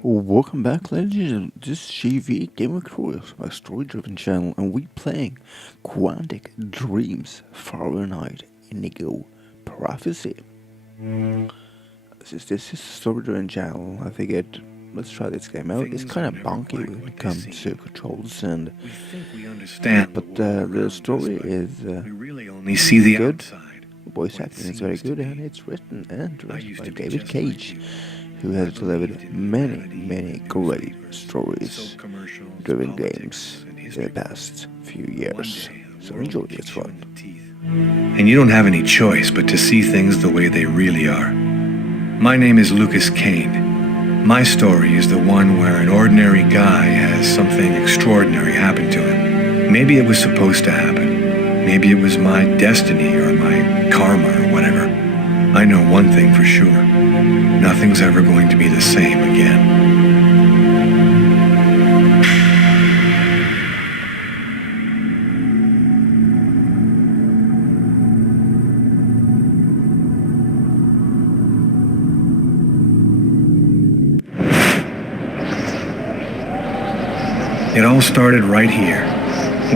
Welcome back, ladies. This is GV Gamer Crew, my story-driven channel, and we playing Quantic Dreams, Fahrenheit, Indigo, Prophecy. This is a story-driven channel. I figured let's try this game out. It's kind of bonky when it comes to controls, and but the story is only see the good. outside. The voice acting is very good, and it's written and directed by David Cage, who has delivered many great stories-driven games in the past few years. So enjoy this one. And you don't have any choice but to see things the way they really are. My name is Lucas Kane. My story is the one where an ordinary guy has something extraordinary happen to him. Maybe it was supposed to happen. Maybe it was my destiny or my karma or whatever. I know one thing for sure. Nothing's ever going to be the same again. It all started right here.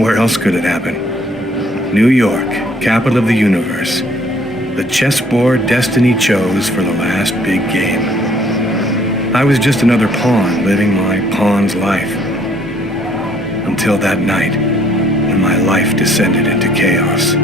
Where else could it happen? New York, capital of the universe. The chessboard destiny chose for the last big game. I was just another pawn living my pawn's life. Until that night, when my life descended into chaos.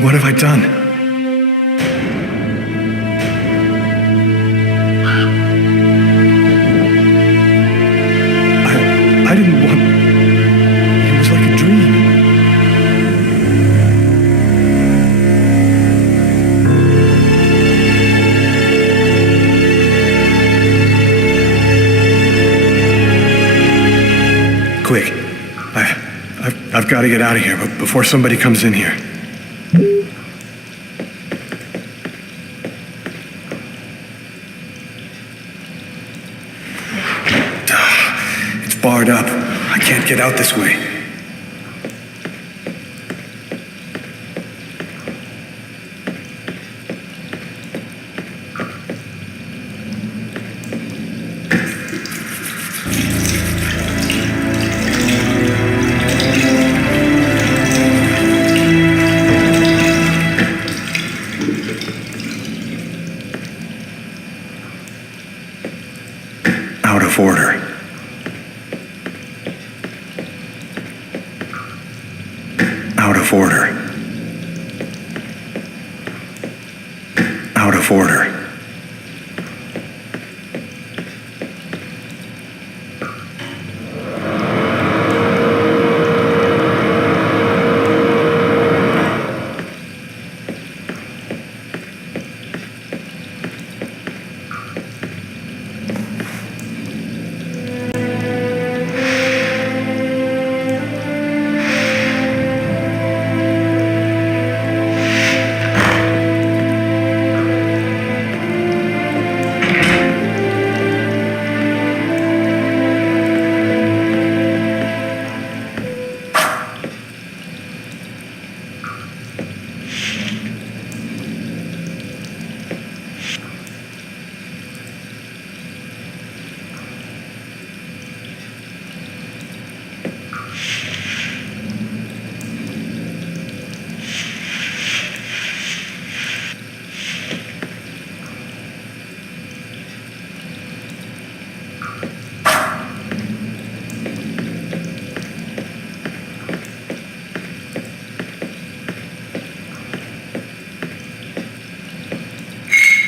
What have I done? I didn't want... It was like a dream. Quick. I've got to get out of here, but before somebody comes in here. barred up. I can't get out this way. Out of order. Out of order. Out of order.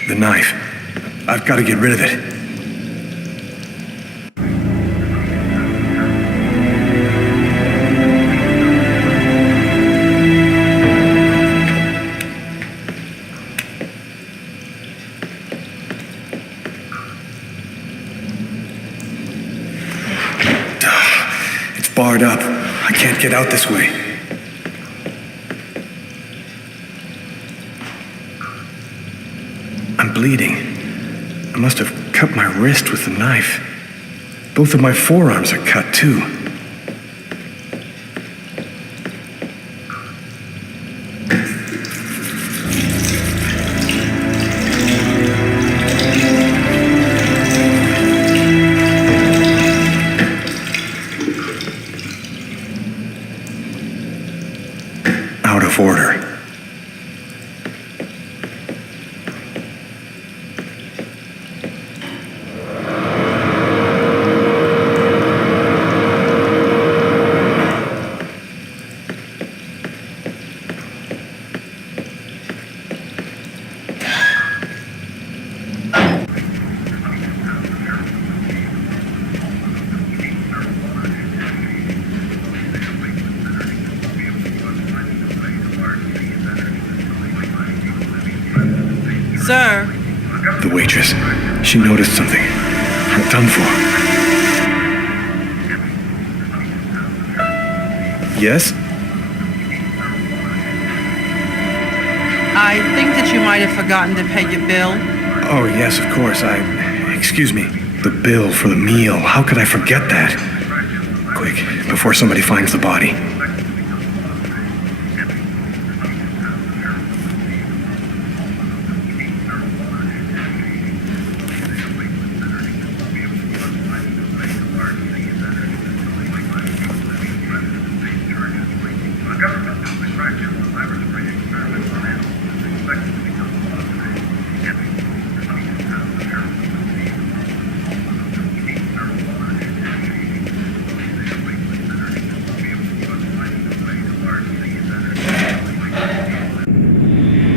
The knife. I've got to get rid of it. It's barred up. I can't get out this way. I'm bleeding. I must have cut my wrist with the knife. Both of my forearms are cut, too. Out of order. Sir? The waitress. She noticed something. I'm done for. Yes? I think that you might have forgotten to pay your bill. Oh, yes, of course. Excuse me. The bill for the meal. How could I forget that? Quick, before somebody finds the body.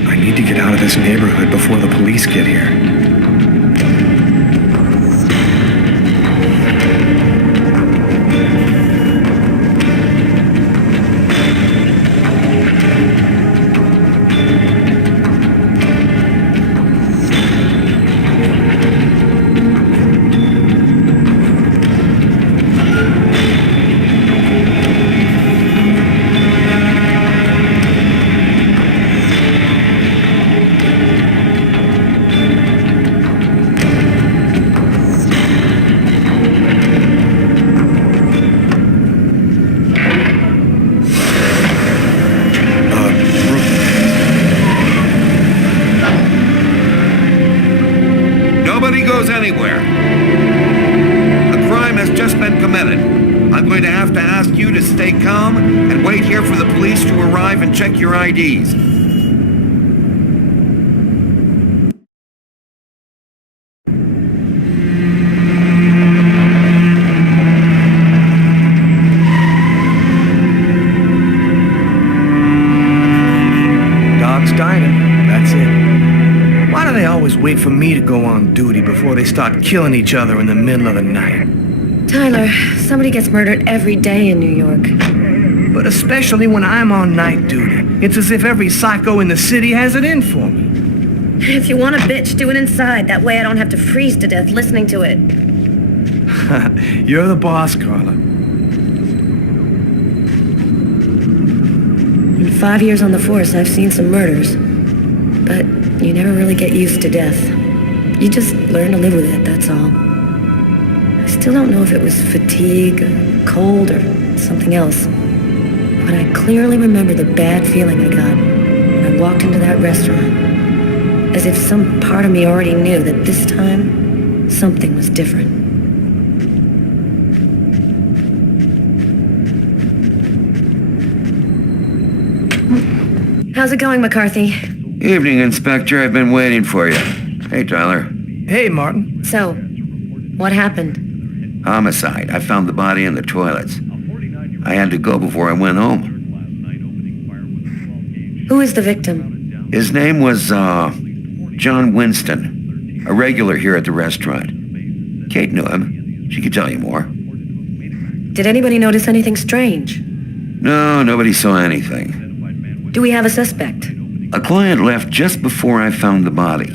I need to get out of this neighborhood before the police get here. Nobody goes anywhere. A crime has just been committed. I'm going to have to ask you to stay calm and wait here for the police to arrive and check your IDs. Wait for me to go on duty before they start killing each other in the middle of the night. Tyler, somebody gets murdered every day in New York. But especially when I'm on night duty. It's as if every psycho in the city has it in for me. If you want a bitch, do it inside. That way I don't have to freeze to death listening to it. You're the boss, Carla. In 5 years on the force, I've seen some murders. But you never really get used to death. You just learn to live with it, that's all. I still don't know if it was fatigue, cold, or something else. But I clearly remember the bad feeling I got when I walked into that restaurant. As if some part of me already knew that this time, something was different. How's it going, McCarthy? Evening, Inspector. I've been waiting for you. Hey, Tyler. Hey, Martin. So, what happened? Homicide. I found the body in the toilets. I had to go before I went home. Who is the victim? His name was, John Winston. A regular here at the restaurant. Kate knew him. She could tell you more. Did anybody notice anything strange? No, nobody saw anything. Do we have a suspect? A client left just before I found the body.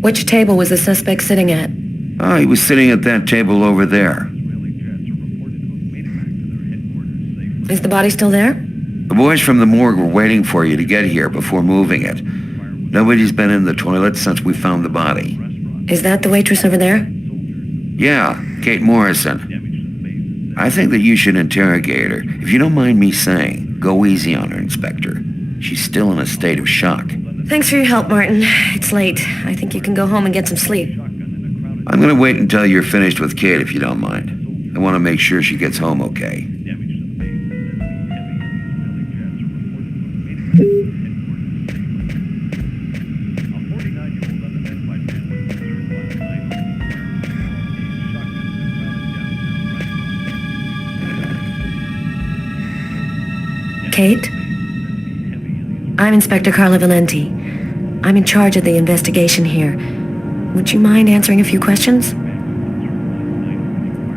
Which table was the suspect sitting at? Oh, he was sitting at that table over there. Is the body still there? The boys from the morgue were waiting for you to get here before moving it. Nobody's been in the toilet since we found the body. Is that the waitress over there? Yeah, Kate Morrison. I think that you should interrogate her. If you don't mind me saying, go easy on her, Inspector. She's still in a state of shock. Thanks for your help, Martin. It's late. I think you can go home and get some sleep. I'm gonna wait until you're finished with Kate, if you don't mind. I want to make sure she gets home okay. Kate? I'm Inspector Carla Valenti. I'm in charge of the investigation here. Would you mind answering a few questions?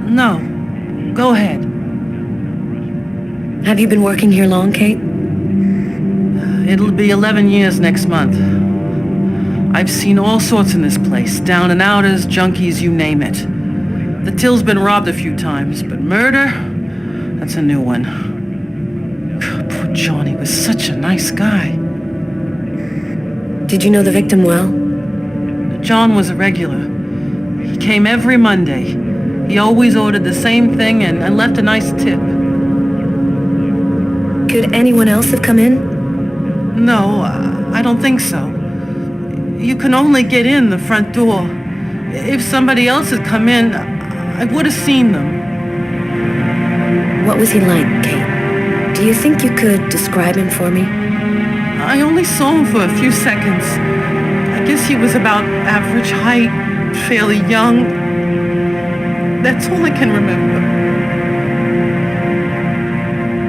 No. Go ahead. Have you been working here long, Kate? It'll be 11 years next month. I've seen all sorts in this place. Down and outers, junkies, you name it. The till's been robbed a few times, but murder? That's a new one. Poor Johnny was such a nice guy. Did you know the victim well? John was a regular. He came every Monday. He always ordered the same thing and left a nice tip. Could anyone else have come in? No, I don't think so. You can only get in the front door. If somebody else had come in, I would have seen them. What was he like, Kate? Do you think you could describe him for me? I only saw him for a few seconds. I guess he was about average height, fairly young. That's all I can remember.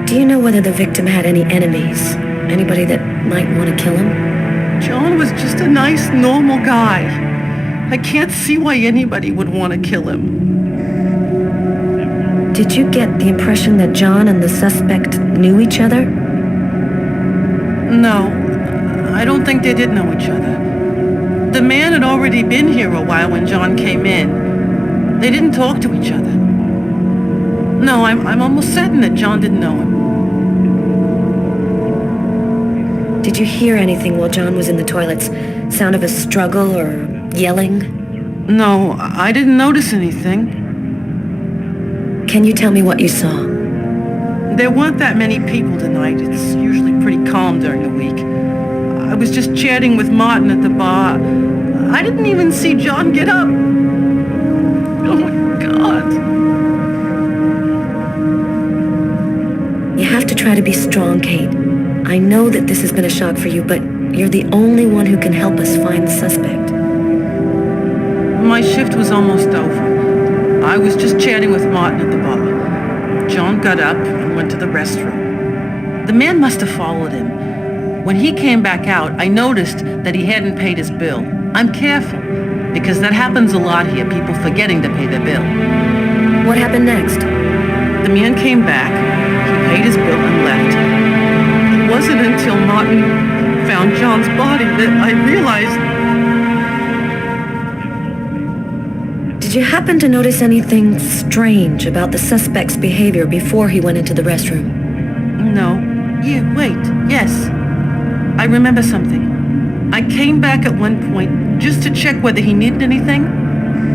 Do you know whether the victim had any enemies? Anybody that might want to kill him? John was just a nice, normal guy. I can't see why anybody would want to kill him. Did you get the impression that John and the suspect knew each other? No, I don't think they did know each other. The man had already been here a while when John came in. They didn't talk to each other. No, I'm almost certain that John didn't know him. Did you hear anything while John was in the toilets? Sound of a struggle or yelling? No, I didn't notice anything. Can you tell me what you saw? There weren't that many people tonight. It's usually pretty calm during the week. I was just chatting with Martin at the bar. I didn't even see John get up. Oh my God. You have to try to be strong, Kate. I know that this has been a shock for you, but you're the only one who can help us find the suspect. My shift was almost over. I was just chatting with Martin at the bar. John got up and went to the restroom. The man must have followed him. When he came back out, I noticed that he hadn't paid his bill. I'm careful, because that happens a lot here, people forgetting to pay their bill. What happened next? The man came back, he paid his bill and left. It wasn't until Martin found John's body that I realized... Did you happen to notice anything strange about the suspect's behavior before he went into the restroom? No. Wait, yes. I remember something. I came back at one point just to check whether he needed anything.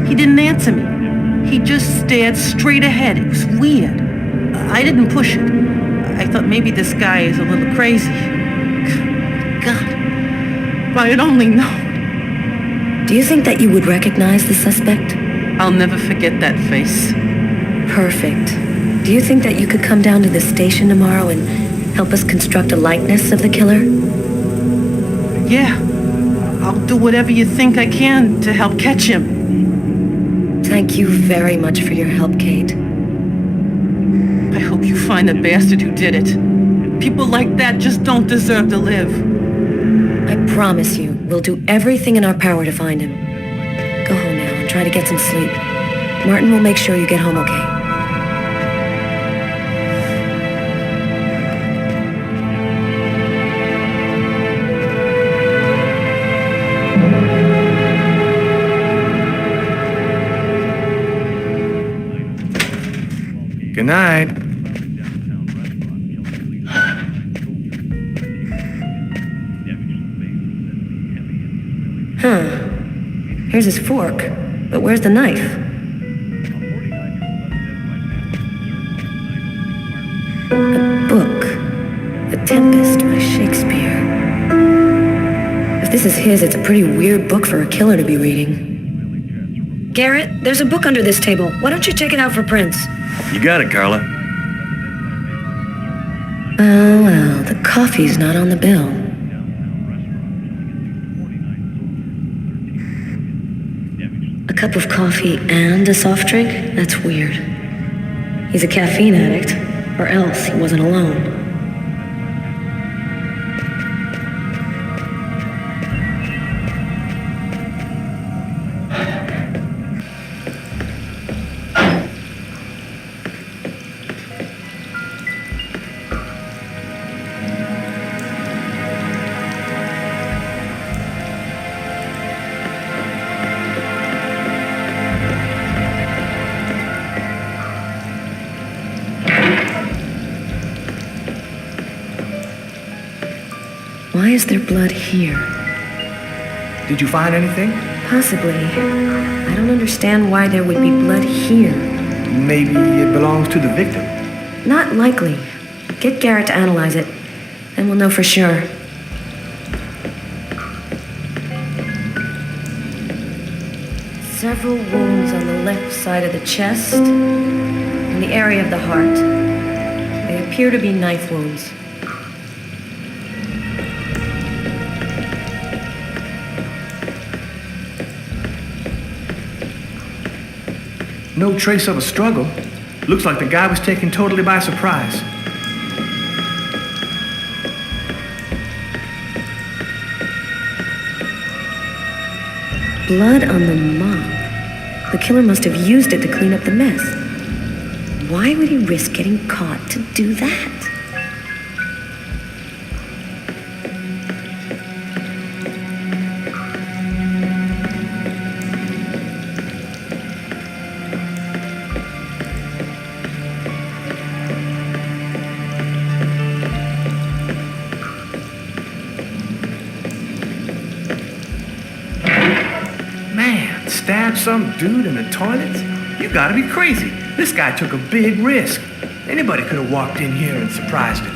He didn't answer me. He just stared straight ahead. It was weird. I didn't push it. I thought maybe this guy is a little crazy. God, if I had only known. Do you think that you would recognize the suspect? I'll never forget that face. Perfect. Do you think that you could come down to the station tomorrow and help us construct a likeness of the killer? Yeah. I'll do whatever you think I can to help catch him. Thank you very much for your help, Kate. I hope you find the bastard who did it. People like that just don't deserve to live. I promise you, we'll do everything in our power to find him. Go home now and try to get some sleep. Martin will make sure you get home okay. Good night. Huh. Here's his fork, but where's the knife? A book. The Tempest by Shakespeare. If this is his, it's a pretty weird book for a killer to be reading. Garrett, there's a book under this table. Why don't you take it out for prints? You got it, Carla. Oh, well, the coffee's not on the bill. A cup of coffee and a soft drink? That's weird. He's a caffeine addict, or else he wasn't alone. Why is there blood here? Did you find anything? Possibly. I don't understand why there would be blood here. Maybe it belongs to the victim. Not likely. Get Garrett to analyze it, then we'll know for sure. Several wounds on the left side of the chest and the area of the heart. They appear to be knife wounds. No trace of a struggle. Looks like the guy was taken totally by surprise. Blood on the mop. The killer must have used it to clean up the mess. Why would he risk getting caught to do that? Stab some dude in the toilet? You gotta be crazy. This guy took a big risk. Anybody could have walked in here and surprised him.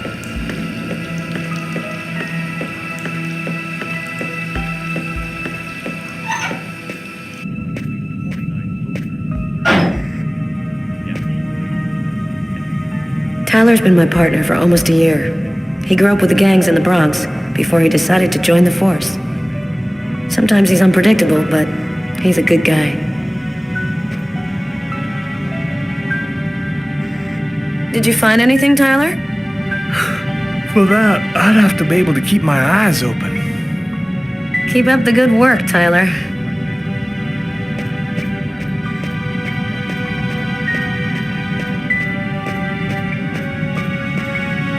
Tyler's been my partner for almost a year. He grew up with the gangs in the Bronx before he decided to join the force. Sometimes he's unpredictable, but he's a good guy. Did you find anything, Tyler? For that, I'd have to be able to keep my eyes open. Keep up the good work, Tyler.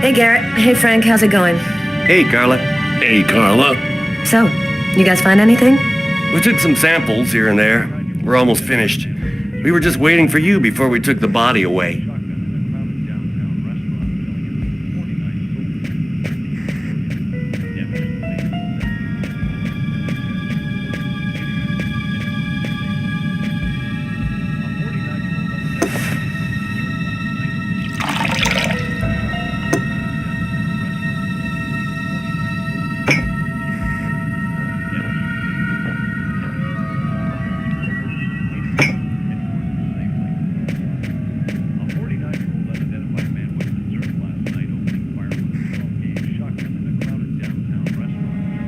Hey, Garrett. Hey, Frank. How's it going? Hey, Carla. Hey, Carla. So, you guys find anything? We took some samples here and there. We're almost finished. We were just waiting for you before we took the body away.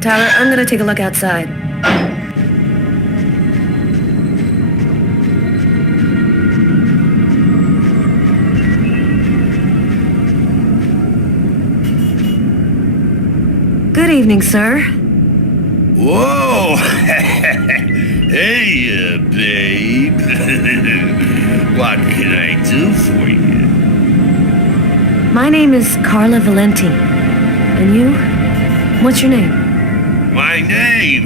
Tyler, I'm gonna take a look outside. Good evening, sir. Whoa! Hey, babe. What can I do for you? My name is Carla Valenti. And you? What's your name? My name?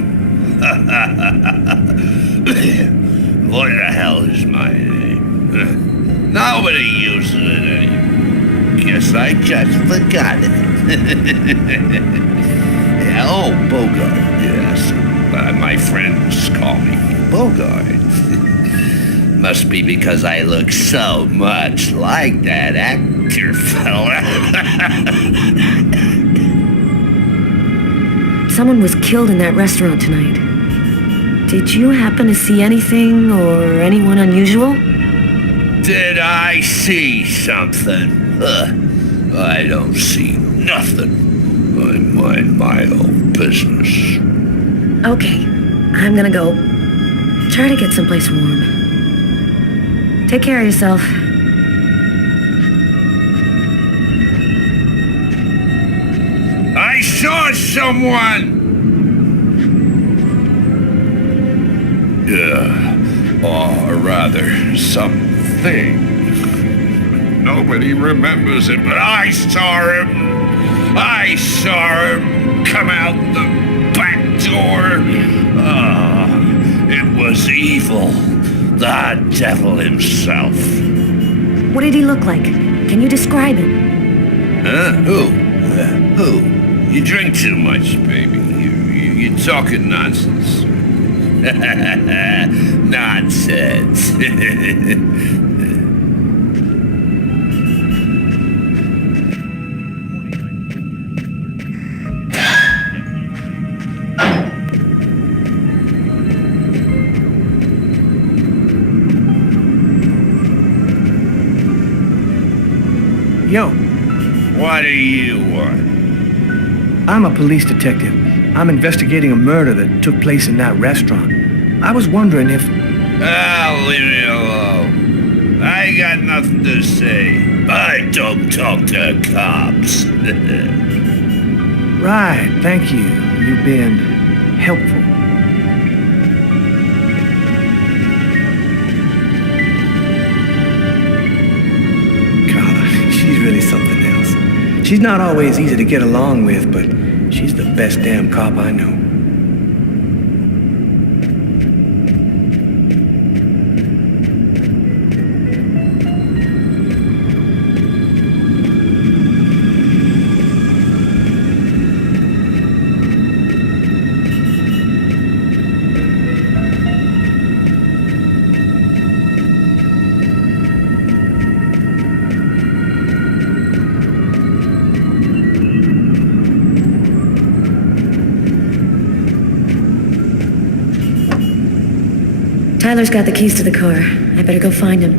What the hell is my name? Nobody uses it anymore. Guess I just forgot it. Oh, Bogart, yes. My friends call me Bogart. Must be because I look so much like that actor fella. Someone was killed in that restaurant tonight. Did you happen to see anything or anyone unusual? Did I see something? I don't see nothing. I mind my own business. Okay, I'm gonna go. Try to get someplace warm. Take care of yourself. I saw someone! Or rather, something. Nobody remembers it, but I saw him. I saw him come out the back door. It was evil. The devil himself. What did he look like? Can you describe him? Huh? Who? You drink too much, baby. You're talking nonsense. Nonsense. Yo, What do you want? I'm a police detective. I'm investigating a murder that took place in that restaurant. I was wondering if... Leave me alone. I got nothing to say. I don't talk to cops. Right, thank you. You've been helpful. Carla, she's really something else. She's not always easy to get along with, but she's the best damn cop I know. Tyler's got the keys to the car. I better go find him.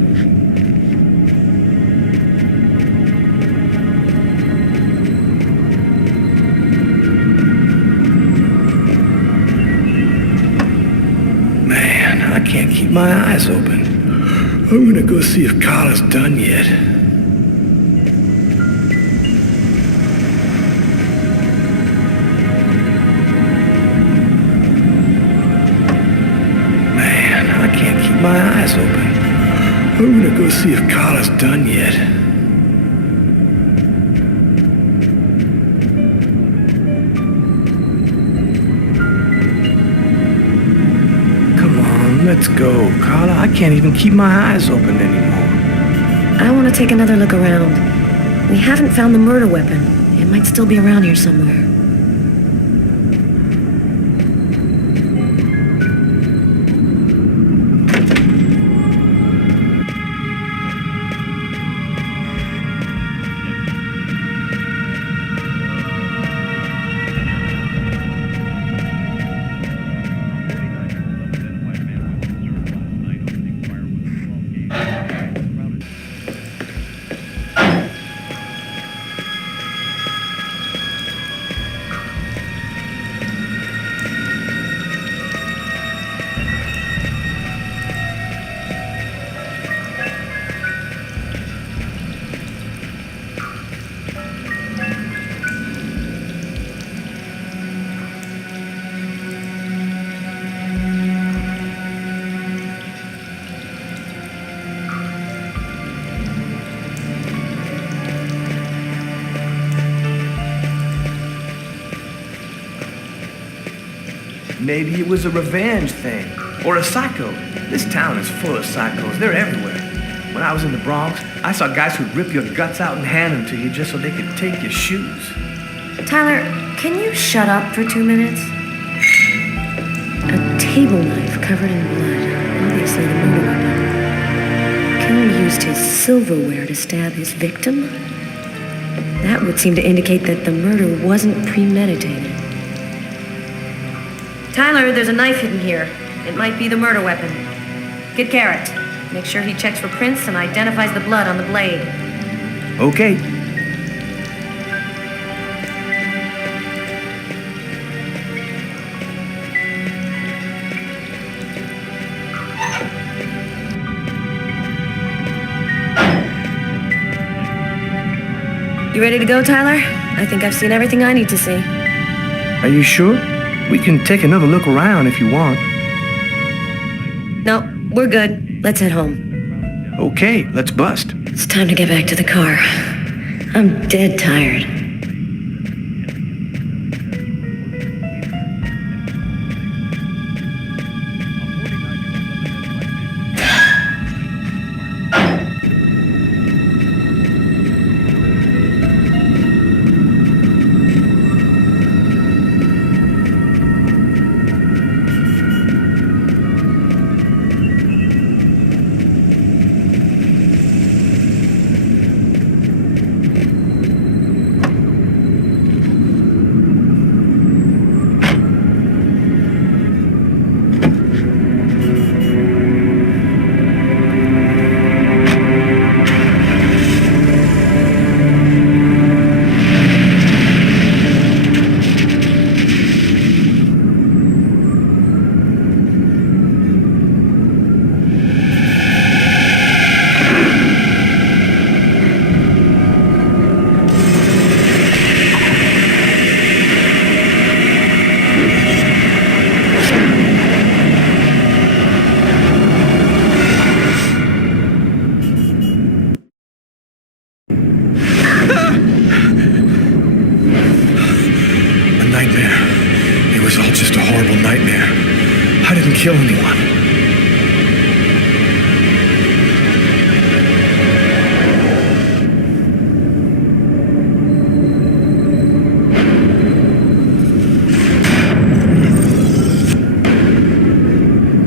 I can't keep my eyes open. I'm gonna go see if Carla's done yet. Man, I can't keep my eyes open. I'm gonna go see if Carla's done yet. Let's go, Carla. I can't even keep my eyes open anymore. I want to take another look around. We haven't found the murder weapon. It might still be around here somewhere. Maybe it was a revenge thing, or a psycho. This town is full of psychos. They're everywhere. When I was in the Bronx, I saw guys who'd rip your guts out and hand them to you just so they could take your shoes. Tyler, can you shut up for 2 minutes? A table knife covered in blood. Obviously the murder weapon. Killer used his silverware to stab his victim? That would seem to indicate that the murder wasn't premeditated. Tyler, there's a knife hidden here. It might be the murder weapon. Get Garrett. Make sure he checks for prints and identifies the blood on the blade. Okay. You ready to go, Tyler? I think I've seen everything I need to see. Are you sure? We can take another look around if you want. No, we're good. Let's head home. Okay, let's bust. It's time to get back to the car. I'm dead tired. Kill anyone.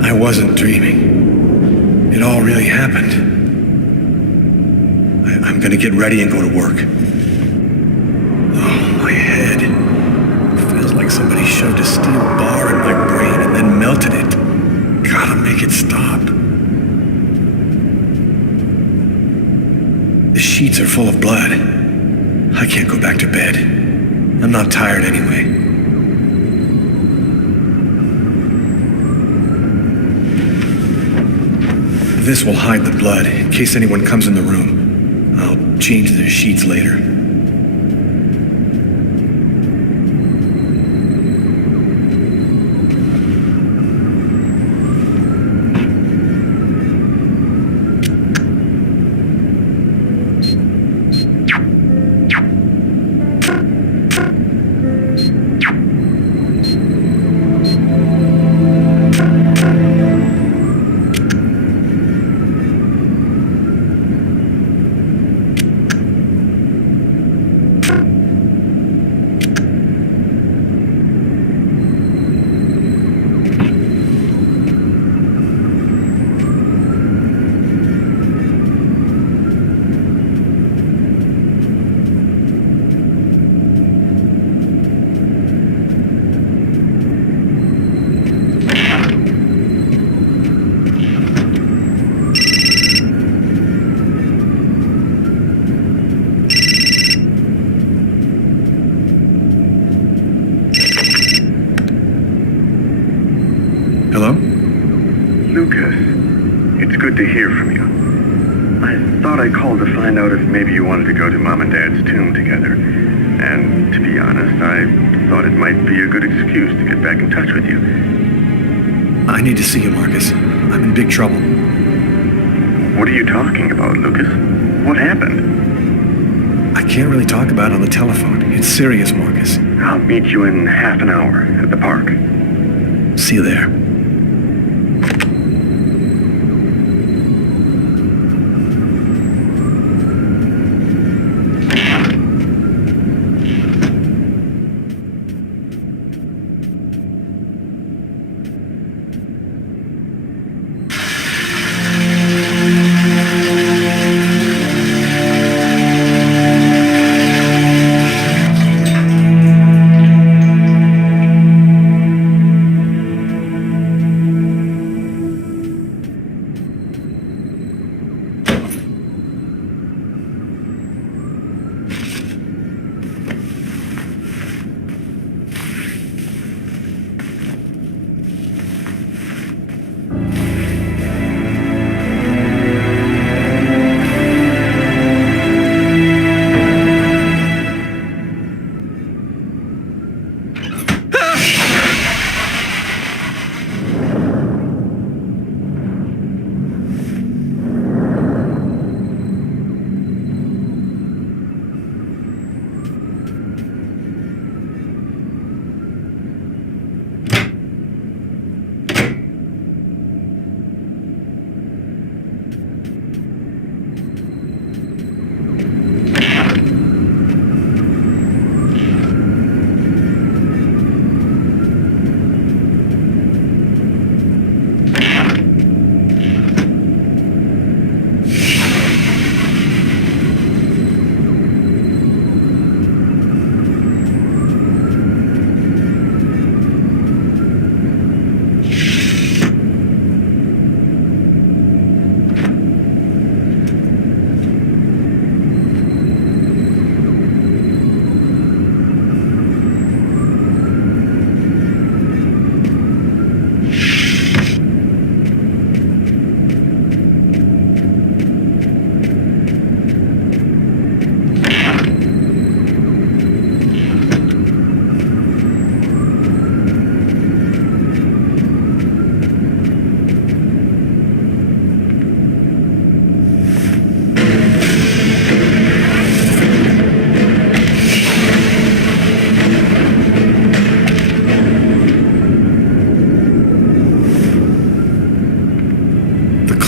I wasn't dreaming. It all really happened. I'm gonna get ready and go to work. Oh, my head. It feels like somebody shoved a steel bar in my brain and then melted it. Gotta make it stop. The sheets are full of blood. I can't go back to bed. I'm not tired anyway. This will hide the blood, in case anyone comes in the room. I'll change the sheets later. Hello? Lucas, it's good to hear from you. I thought I called to find out if maybe you wanted to go to Mom and Dad's tomb together. And to be honest, I thought it might be a good excuse to get back in touch with you. I need to see you, Marcus. I'm in big trouble. What are you talking about, Lucas? What happened? I can't really talk about it on the telephone. It's serious, Marcus. I'll meet you in half an hour at the park. See you there.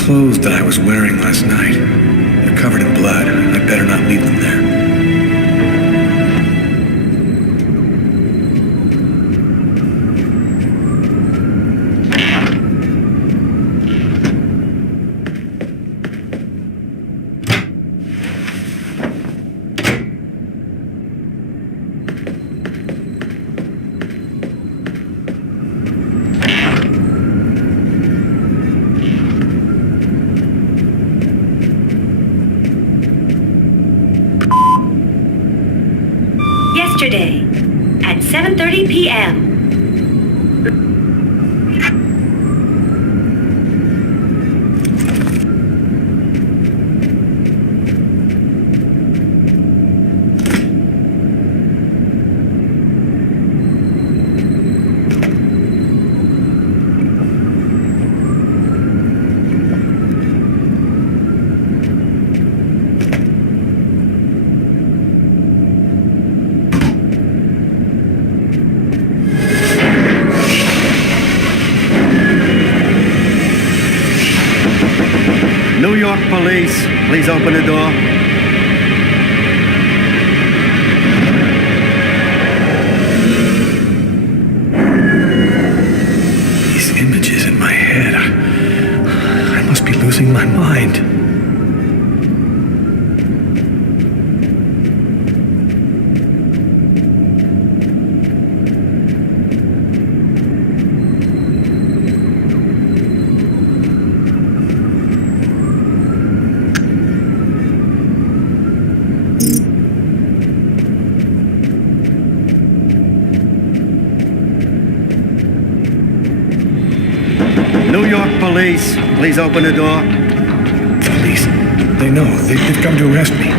Clothes that I was wearing last night. They're covered in blood. I'd better not leave them there. Yesterday, at 7:30 p.m. New York police, please open the door. These images in my head. I must be losing my mind. New York police, please open the door. Police. They know. They've come to arrest me.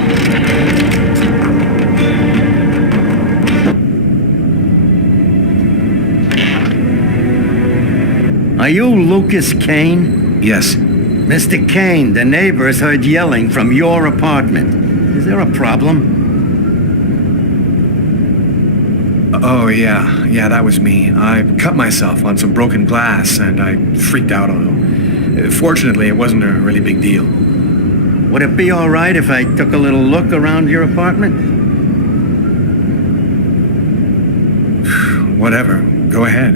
Are you Lucas Kane? Yes. Mr. Kane, the neighbors heard yelling from your apartment. Is there a problem? Oh, yeah. Yeah, that was me. I cut myself on some broken glass, and I freaked out a little. Fortunately, it wasn't a really big deal. Would it be all right if I took a little look around your apartment? Whatever. Go ahead.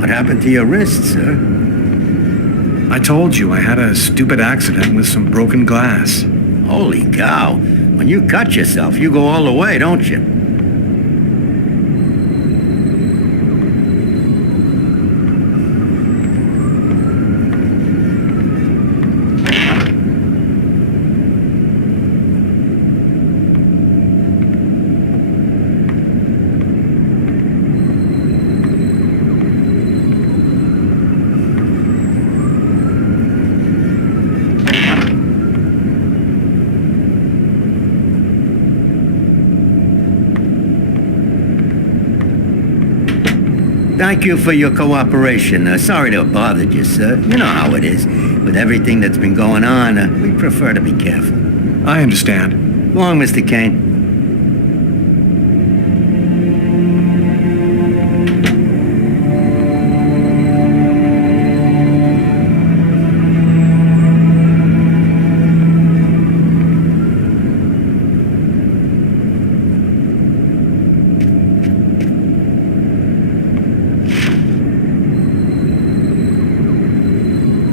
What happened to your wrist, sir? I told you I had a stupid accident with some broken glass. Holy cow. When you cut yourself, you go all the way, don't you? Thank you for your cooperation. Sorry to have bothered you, sir. You know how it is. With everything that's been going on, we prefer to be careful. I understand. Go on, Mr. Kane.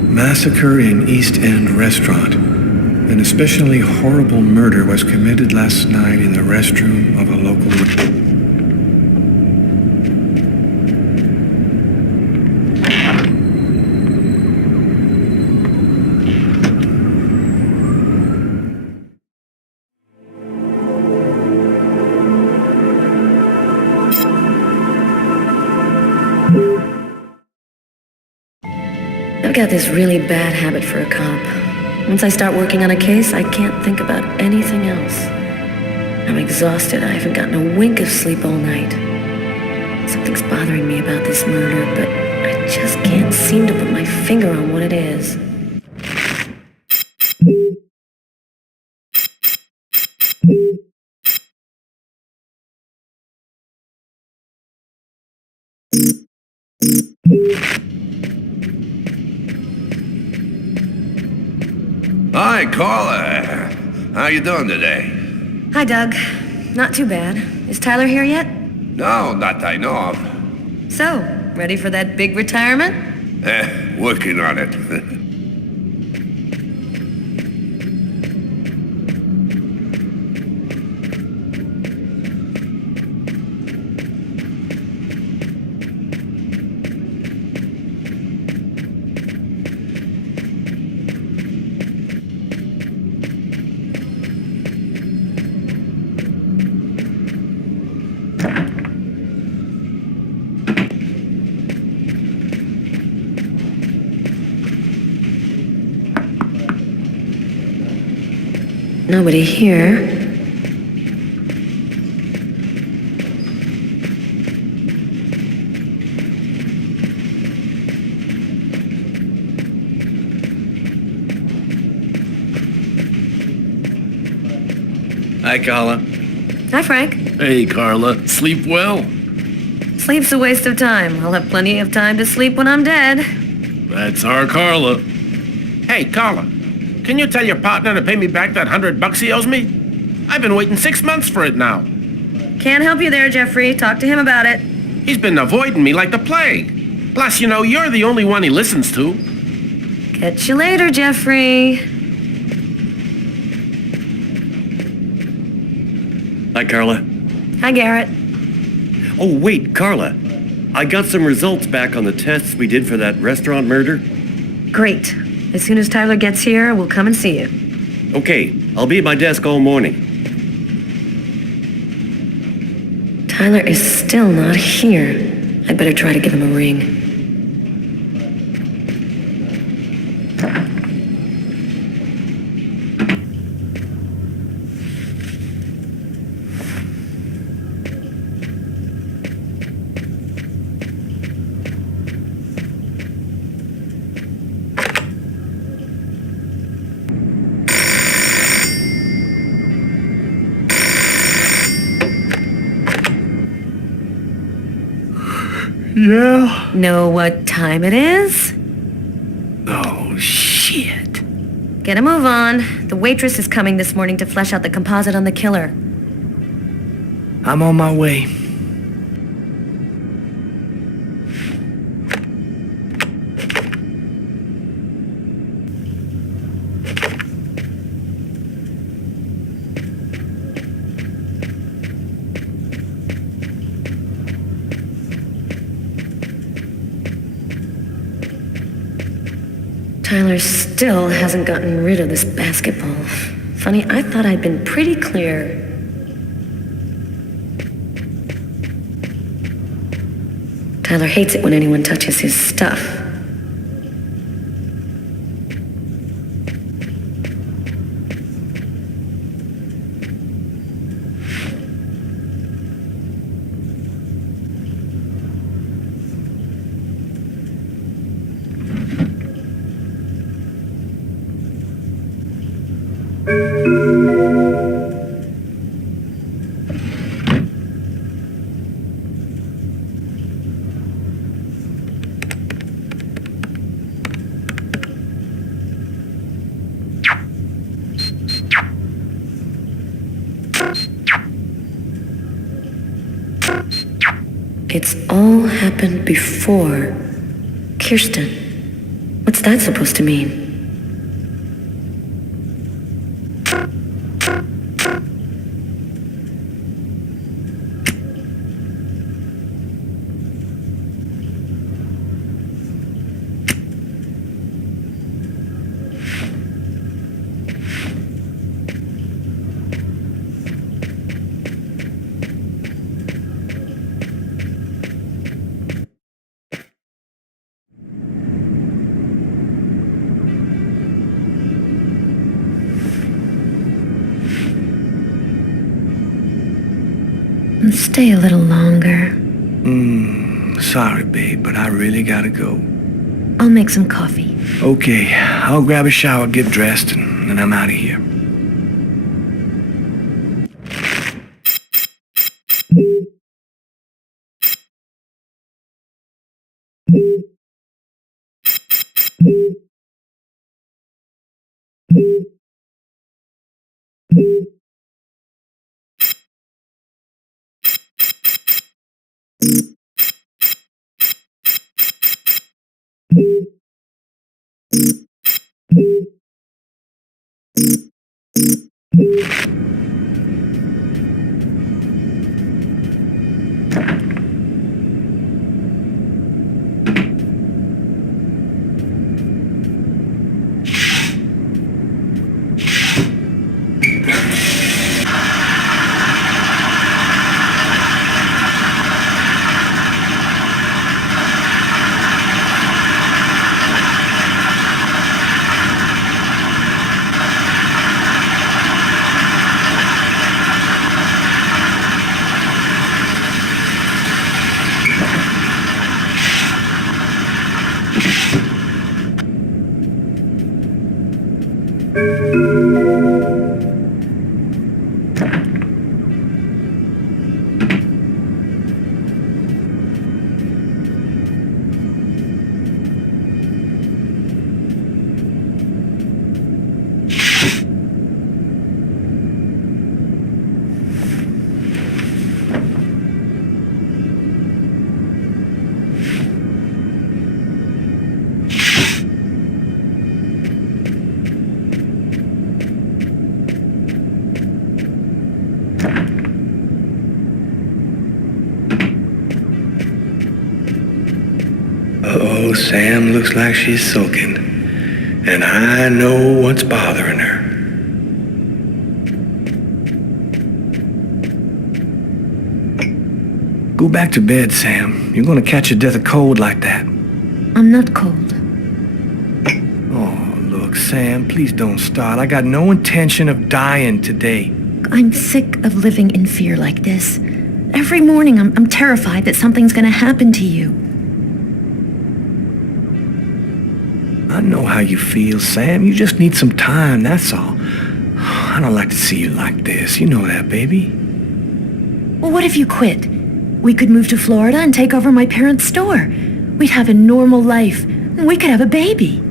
Massacre in East End restaurant. An especially horrible murder was committed last night in the restroom of a local... I've got this really bad habit for a cop. Once I start working on a case, I can't think about anything else. I'm exhausted. I haven't gotten a wink of sleep all night. Something's bothering me about this murder, but I just can't seem to put my finger on what it is. Hi, Carla. How you doing today? Hi, Doug. Not too bad. Is Tyler here yet? No, not that I know of. So, ready for that big retirement? Working on it. Nobody here. Hi, Carla. Hi, Frank. Hey, Carla. Sleep well? Sleep's a waste of time. I'll have plenty of time to sleep when I'm dead. That's our Carla. Hey, Carla, can you tell your partner to pay me back that $100 he owes me? I've been waiting 6 months for it now. Can't help you there, Jeffrey. Talk to him about it. He's been avoiding me like the plague. Plus, you know, you're the only one he listens to. Catch you later, Jeffrey. Hi, Carla. Hi, Garrett. Oh, wait, Carla. I got some results back on the tests we did for that restaurant murder. Great. As soon as Tyler gets here, we'll come and see you. Okay, I'll be at my desk all morning. Tyler is still not here. I'd better try to give him a ring. Yeah? Know what time it is? Oh, shit. Get a move on. The waitress is coming this morning to flesh out the composite on the killer. I'm on my way. Tyler still hasn't gotten rid of this basketball. Funny, I thought I'd been pretty clear. Tyler hates it when anyone touches his stuff. It's all happened before. Kirsten. What's that supposed to mean? Stay a little longer. Sorry, babe, but I really gotta go. I'll make some coffee. Okay, I'll grab a shower, get dressed, and then I'm out of here. Sam looks like she's sulking, and I know what's bothering her. Go back to bed, Sam. You're gonna catch your death of cold like that. I'm not cold. Oh, look, Sam, please don't start. I got no intention of dying today. I'm sick of living in fear like this. Every morning I'm terrified that something's gonna happen to you. I know how you feel, Sam. You just need some time, that's all. I don't like to see you like this. You know that, baby. Well, what if you quit? We could move to Florida and take over my parents' store. We'd have a normal life. We could have a baby.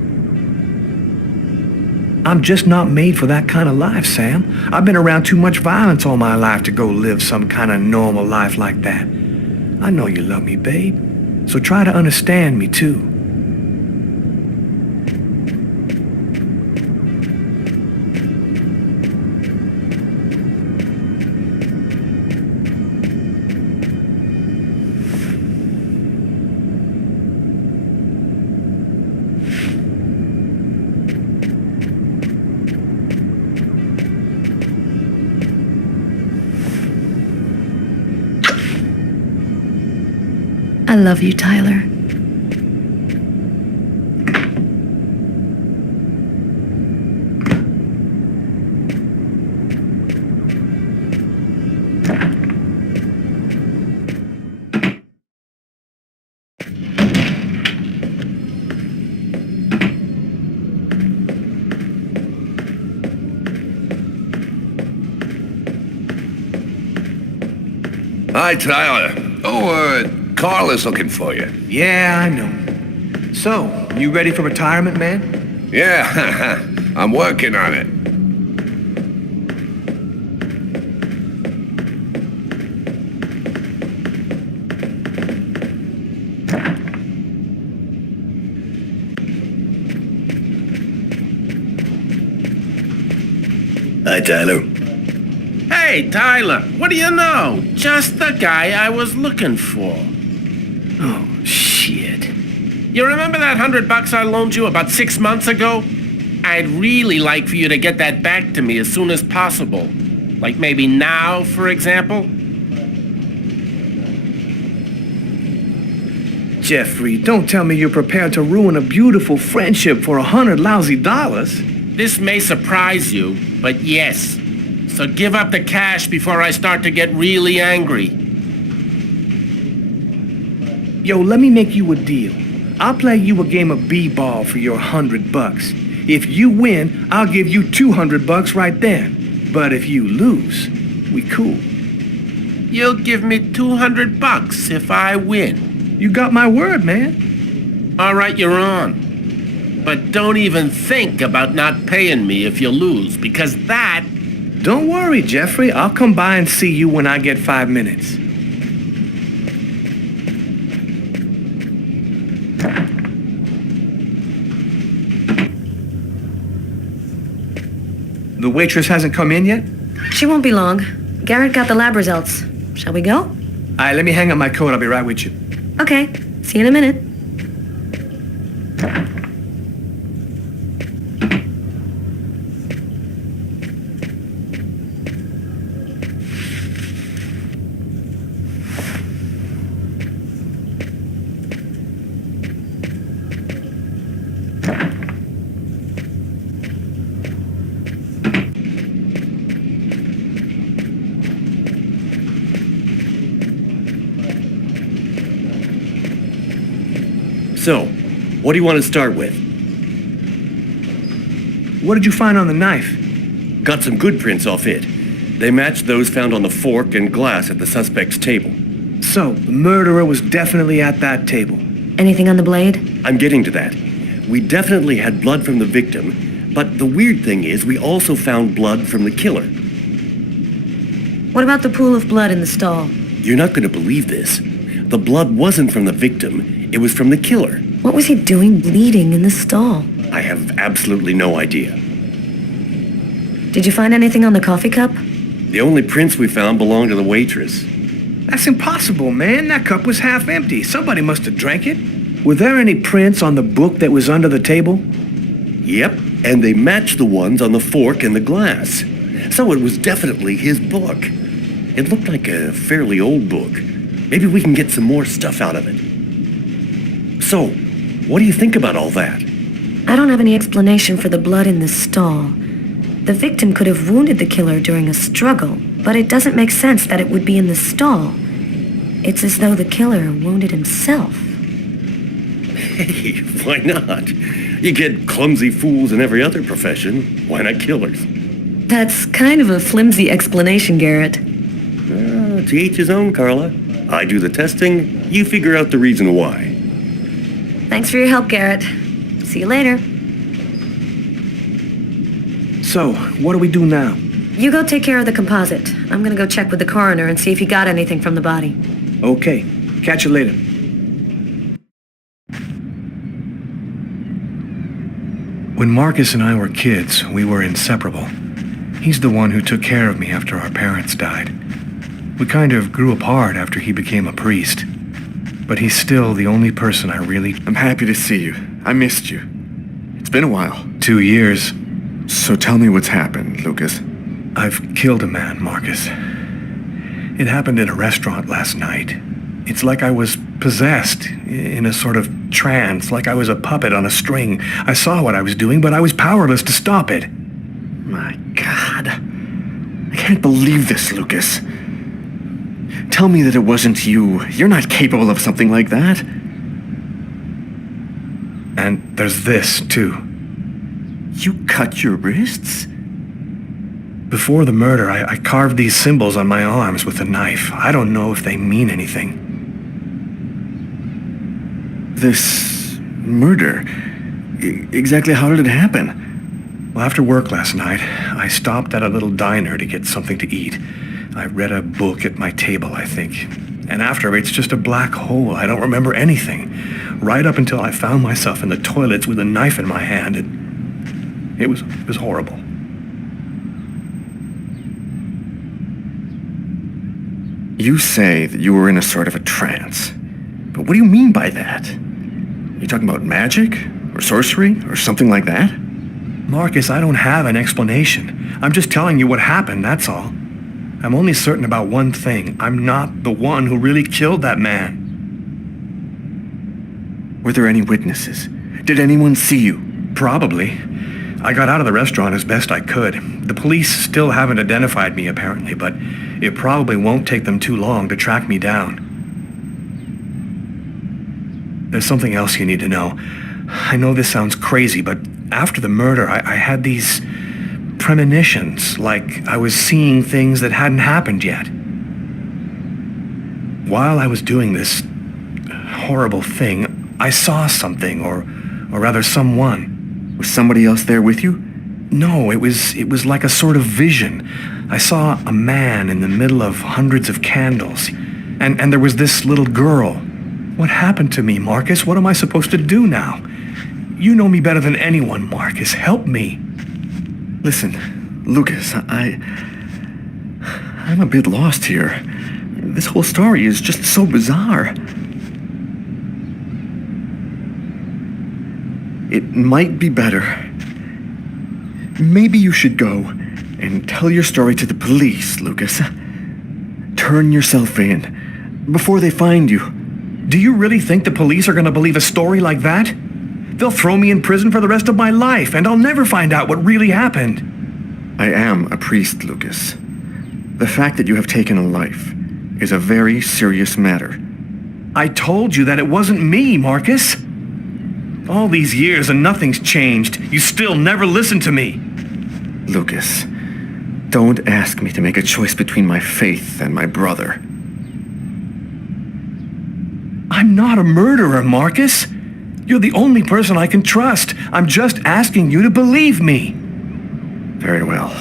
I'm just not made for that kind of life, Sam. I've been around too much violence all my life to go live some kind of normal life like that. I know you love me, babe. So try to understand me, too. I love you, Tyler. Hi, Tyler. Carl is looking for you. Yeah, I know. So, you ready for retirement, man? Yeah, I'm working on it. Hi, Tyler. Hey, Tyler, what do you know? Just the guy I was looking for. Oh, shit. You remember that $100 I loaned you about 6 months ago? I'd really like for you to get that back to me as soon as possible. Like maybe now, for example? Jeffrey, don't tell me you're prepared to ruin a beautiful friendship for $100 lousy. This may surprise you, but yes. So give up the cash before I start to get really angry. Yo, let me make you a deal. I'll play you a game of b-ball for your $100. If you win, I'll give you $200 right then. But if you lose, we cool. You'll give me $200 if I win. You got my word, man. All right, you're on. But don't even think about not paying me if you lose, because that... Don't worry, Jeffrey. I'll come by and see you when I get 5 minutes. The waitress hasn't come in yet? She won't be long. Garrett got the lab results. Shall we go? All right, let me hang up my coat. I'll be right with you. Okay. See you in a minute. So, what do you want to start with? What did you find on the knife? Got some good prints off it. They matched those found on the fork and glass at the suspect's table. So, the murderer was definitely at that table. Anything on the blade? I'm getting to that. We definitely had blood from the victim, but the weird thing is we also found blood from the killer. What about the pool of blood in the stall? You're not going to believe this. The blood wasn't from the victim, it was from the killer. What was he doing bleeding in the stall? I have absolutely no idea. Did you find anything on the coffee cup? The only prints we found belonged to the waitress. That's impossible, man. That cup was half empty. Somebody must have drank it. Were there any prints on the book that was under the table? Yep, and they matched the ones on the fork and the glass. So it was definitely his book. It looked like a fairly old book. Maybe we can get some more stuff out of it. So, what do you think about all that? I don't have any explanation for the blood in the stall. The victim could have wounded the killer during a struggle, but it doesn't make sense that it would be in the stall. It's as though the killer wounded himself. Hey, why not? You get clumsy fools in every other profession. Why not killers? That's kind of a flimsy explanation, Garrett. To each his own, Carla. I do the testing, you figure out the reason why. Thanks for your help, Garrett. See you later. So, what do we do now? You go take care of the composite. I'm gonna go check with the coroner and see if he got anything from the body. Okay. Catch you later. When Marcus and I were kids, we were inseparable. He's the one who took care of me after our parents died. We kind of grew apart after he became a priest. But he's still the only person I really... I'm happy to see you. I missed you. It's been a while. 2 years. So tell me what's happened, Lucas. I've killed a man, Marcus. It happened in a restaurant last night. It's like I was possessed, in a sort of trance, like I was a puppet on a string. I saw what I was doing, but I was powerless to stop it. My God. I can't believe this, Lucas. Tell me that it wasn't you. You're not capable of something like that. And there's this, too. You cut your wrists? Before the murder, I carved these symbols on my arms with a knife. I don't know if they mean anything. This murder? Exactly how did it happen? Well, after work last night, I stopped at a little diner to get something to eat. I read a book at my table, I think. And after, it's just a black hole. I don't remember anything. Right up until I found myself in the toilets with a knife in my hand. It was horrible. You say that you were in a sort of a trance. But what do you mean by that? You talking about magic? Or sorcery? Or something like that? Marcus, I don't have an explanation. I'm just telling you what happened, that's all. I'm only certain about one thing. I'm not the one who really killed that man. Were there any witnesses? Did anyone see you? Probably. I got out of the restaurant as best I could. The police still haven't identified me, apparently, but it probably won't take them too long to track me down. There's something else you need to know. I know this sounds crazy, but after the murder, I had these premonitions, like I was seeing things that hadn't happened yet. While I was doing this horrible thing, I saw something, or rather someone. Was somebody else there with you? No, it was like a sort of vision. I saw a man in the middle of hundreds of candles, and there was this little girl. What happened to me, Marcus? What am I supposed to do now? You know me better than anyone, Marcus. Help me. Listen, Lucas, I'm a bit lost here. This whole story is just so bizarre. It might be better. Maybe you should go and tell your story to the police, Lucas. Turn yourself in before they find you. Do you really think the police are going to believe a story like that? They'll throw me in prison for the rest of my life, and I'll never find out what really happened. I am a priest, Lucas. The fact that you have taken a life is a very serious matter. I told you that it wasn't me, Marcus. All these years and nothing's changed. You still never listen to me. Lucas, don't ask me to make a choice between my faith and my brother. I'm not a murderer, Marcus. You're the only person I can trust. I'm just asking you to believe me. Very well.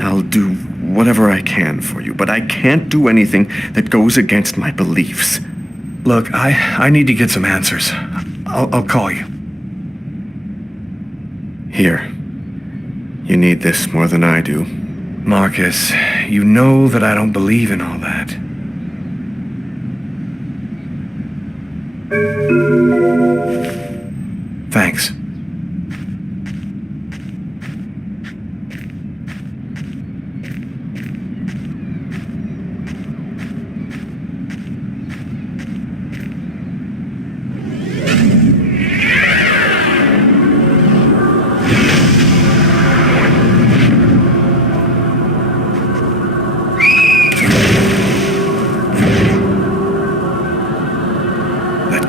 I'll do whatever I can for you, but I can't do anything that goes against my beliefs. Look, I need to get some answers. I'll call you. Here. You need this more than I do. Marcus, you know that I don't believe in all that.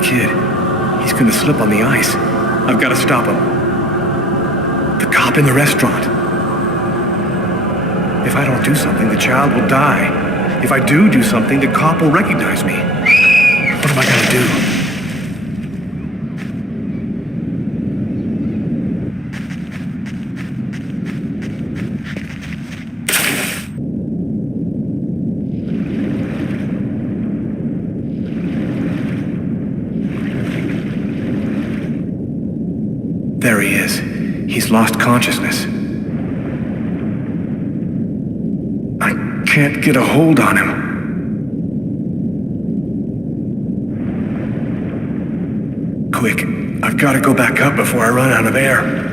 kid. He's gonna slip on the ice. I've got to stop him. The cop in the restaurant. If I don't do something, the child will die. If I do something, the cop will recognize me. What am I gonna do? There he is. He's lost consciousness. I can't get a hold on him. Quick, I've got to go back up before I run out of air.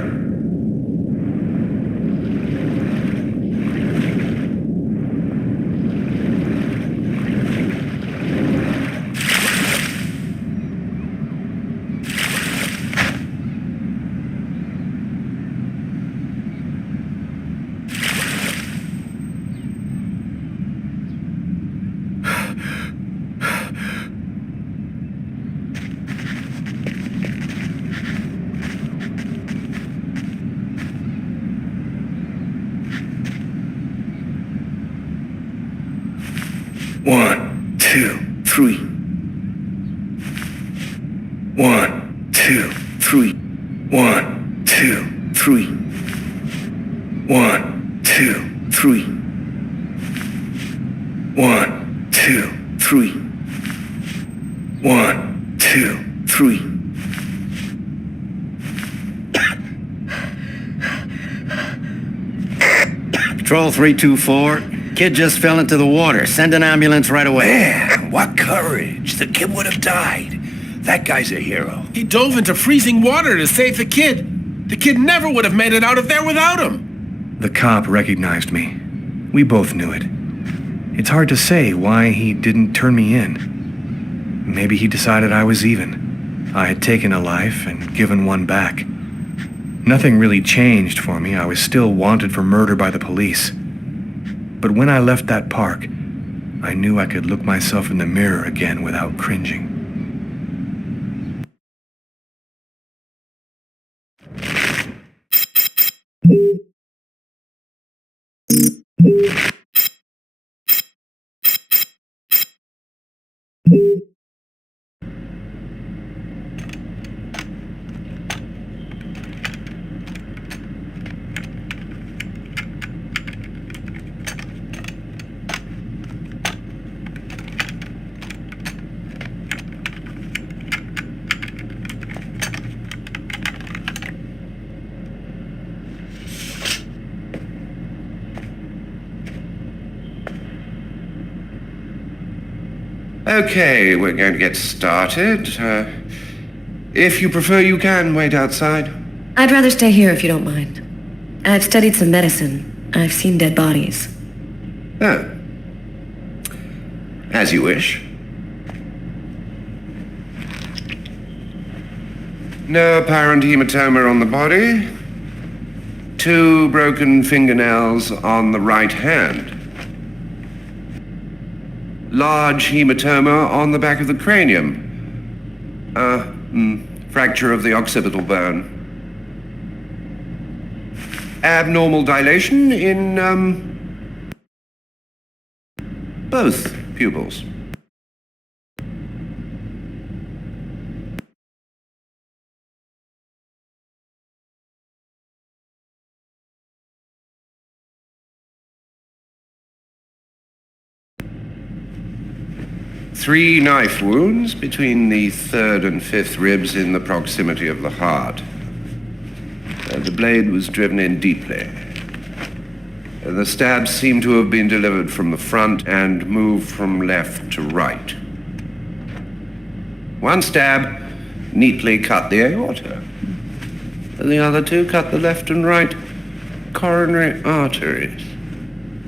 One, two, three. 1, 2, 3. 1, 2, 3. 1, 2, 3. 1, 2, 3. 1, 2, 3. Patrol 324. Kid just fell into the water. Send an ambulance right away. Man, what courage. The kid would have died. That guy's a hero. He dove into freezing water to save the kid. The kid never would have made it out of there without him. The cop recognized me. We both knew it. It's hard to say why he didn't turn me in. Maybe he decided I was even. I had taken a life and given one back. Nothing really changed for me. I was still wanted for murder by the police. But when I left that park, I knew I could look myself in the mirror again without cringing. Okay, we're going to get started. If you prefer, you can wait outside. I'd rather stay here if you don't mind. I've studied some medicine. I've seen dead bodies. Oh. As you wish. No apparent hematoma on the body. 2 broken fingernails on the right hand. Large hematoma on the back of the cranium. Fracture of the occipital bone. Abnormal dilation in, both pupils. Three knife wounds between the 3rd and 5th ribs in the proximity of the heart. The blade was driven in deeply. The stabs seem to have been delivered from the front and moved from left to right. One stab neatly cut the aorta. And the other 2 cut the left and right coronary arteries.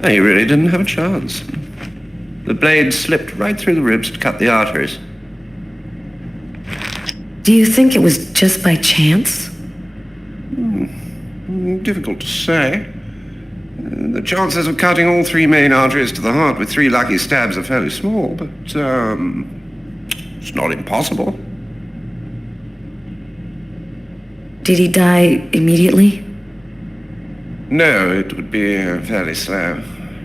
He really didn't have a chance. The blade slipped right through the ribs to cut the arteries. Do you think it was just by chance? Difficult to say. The chances of cutting all 3 main arteries to the heart with 3 lucky stabs are fairly small, but it's not impossible. Did he die immediately? No, it would be fairly slow.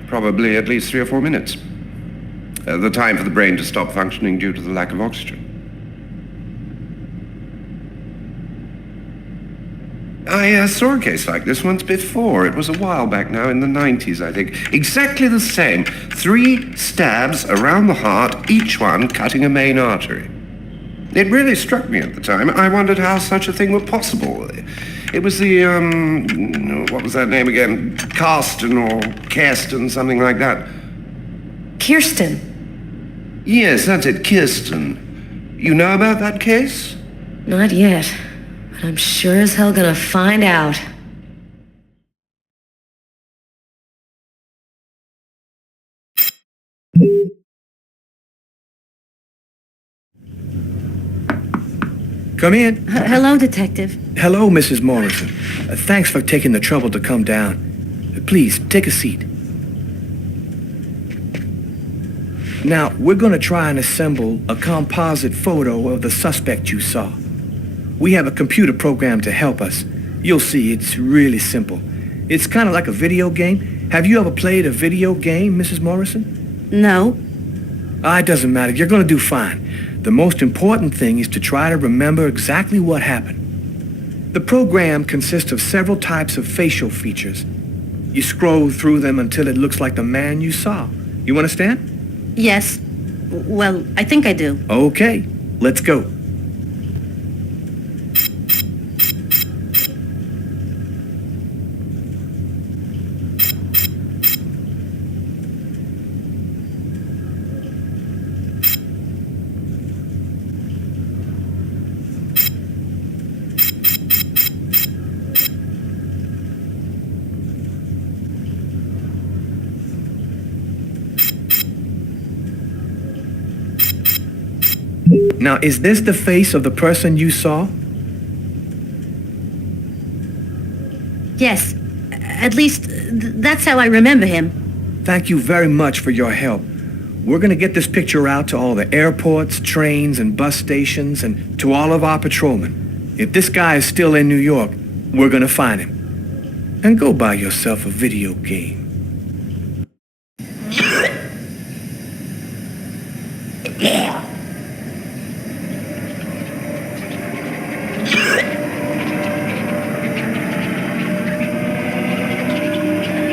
Probably at least 3 or 4 minutes. The time for the brain to stop functioning due to the lack of oxygen. I saw a case like this once before. It was a while back now, in the 90s, I think. Exactly the same. 3 stabs around the heart, each one cutting a main artery. It really struck me at the time. I wondered how such a thing were possible. It was the, what was that name again? Karsten or Kirsten, something like that. Kirsten? Yes, that's it, Kirsten. You know about that case? Not yet. But I'm sure as hell gonna find out. Come in. Hello, Detective. Hello, Mrs. Morrison. Thanks for taking the trouble to come down. Please, take a seat. Now, we're gonna try and assemble a composite photo of the suspect you saw. We have a computer program to help us. You'll see, it's really simple. It's kind of like a video game. Have you ever played a video game, Mrs. Morrison? No. It doesn't matter. You're gonna do fine. The most important thing is to try to remember exactly what happened. The program consists of several types of facial features. You scroll through them until it looks like the man you saw. You understand? Yes. Well, I think I do. Okay, let's go. Now, is this the face of the person you saw? Yes. At least, that's how I remember him. Thank you very much for your help. We're gonna get this picture out to all the airports, trains, and bus stations, and to all of our patrolmen. If this guy is still in New York, we're gonna find him. And go buy yourself a video game.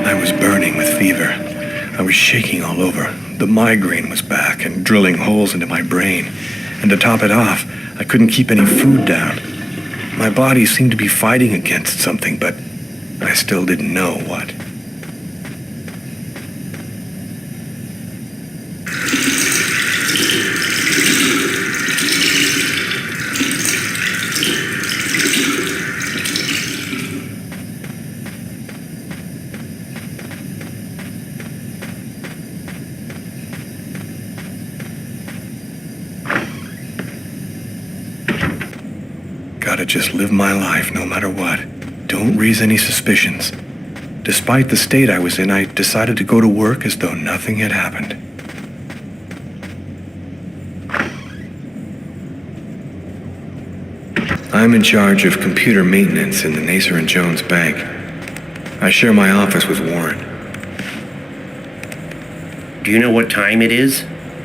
I was burning with fever. I was shaking all over. The migraine was back and drilling holes into my brain. And to top it off, I couldn't keep any food down. My body seemed to be fighting against something, but I still didn't know what. Gotta just live my life no matter what. Don't raise any suspicions. Despite the state I was in, I decided to go to work as though nothing had happened. I'm in charge of computer maintenance in the Nacer and Jones Bank. I share my office with Warren. Do you know what time it is?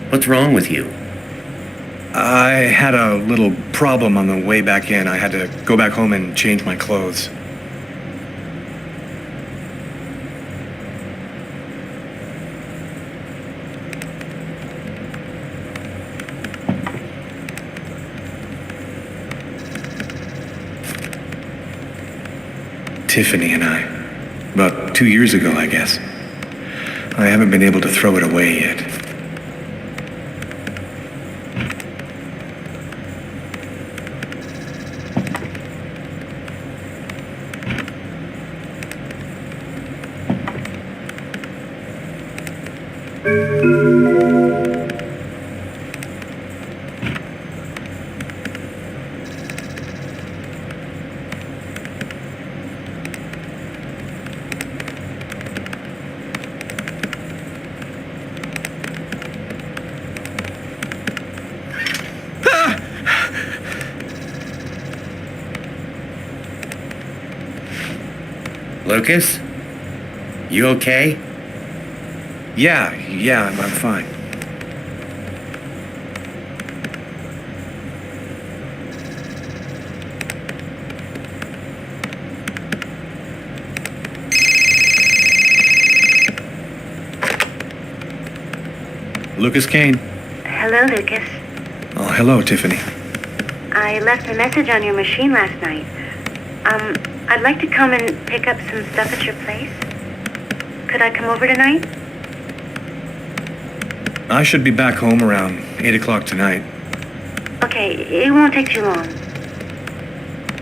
What's wrong with you? I had a little problem on the way back in. I had to go back home and change my clothes. Tiffany and I. About 2 years ago, I guess. I haven't been able to throw it away yet. Lucas? You okay? Yeah, I'm fine. Lucas Kane. Hello, Lucas. Oh, hello, Tiffany. I left a message on your machine last night. I'd like to come and pick up some stuff at your place. Could I come over tonight? I should be back home around 8 o'clock tonight. Okay, it won't take too long.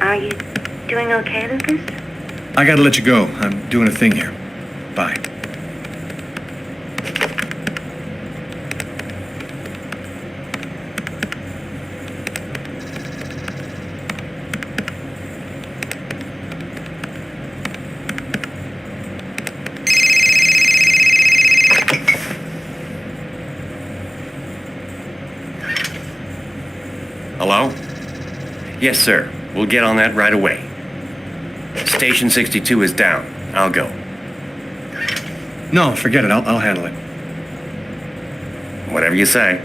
Are you doing okay, Lucas? I gotta let you go. I'm doing a thing here. Bye. Hello? Yes, sir. We'll get on that right away. Station 62 is down. I'll go. No, forget it. I'll handle it. Whatever you say.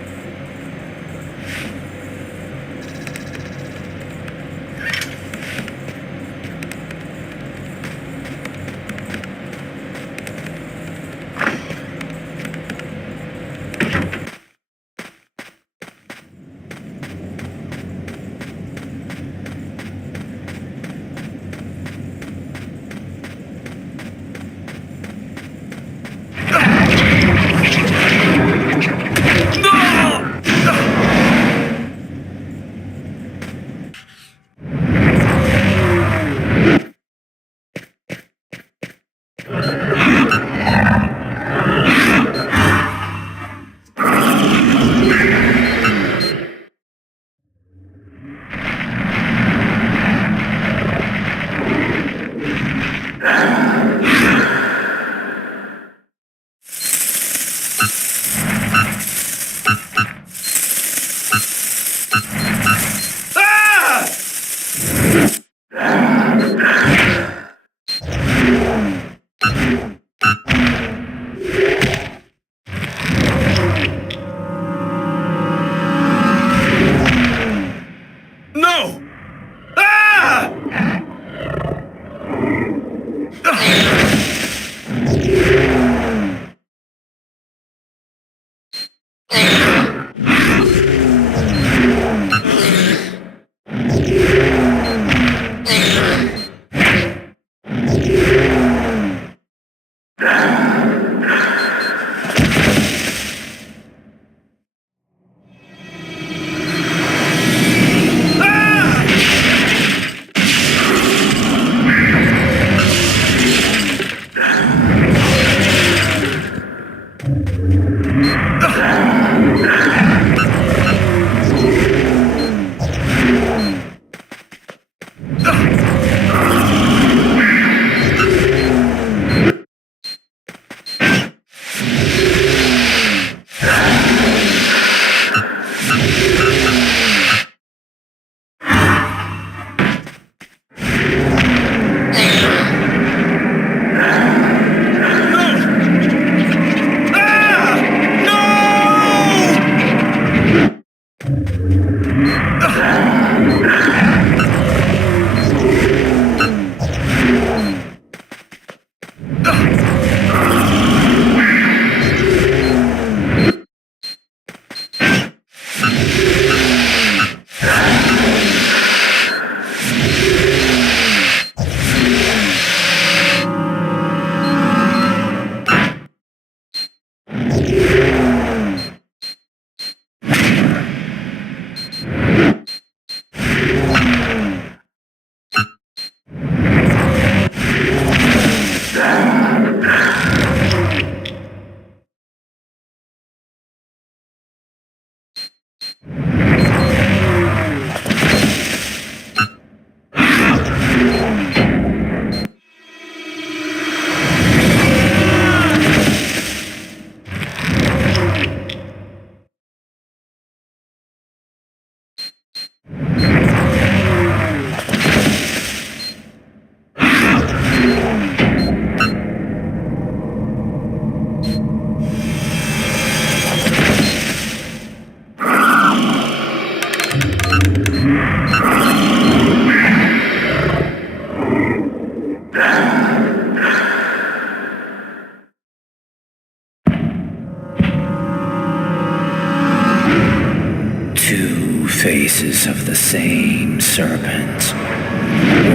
Two faces of the same serpent.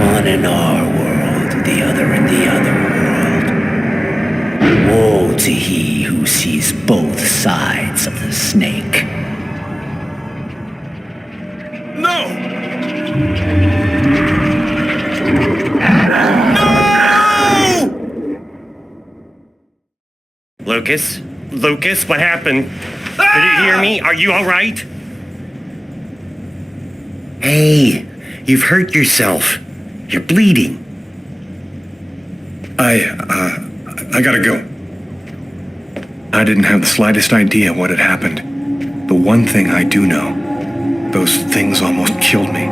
One in our world, the other in the other world. Woe to he who sees both sides of the snake. No! Lucas? Lucas, what happened? Did you hear me? Are you all right? Hey, you've hurt yourself. You're bleeding. I gotta go. I didn't have the slightest idea what had happened. The one thing I do know, those things almost killed me.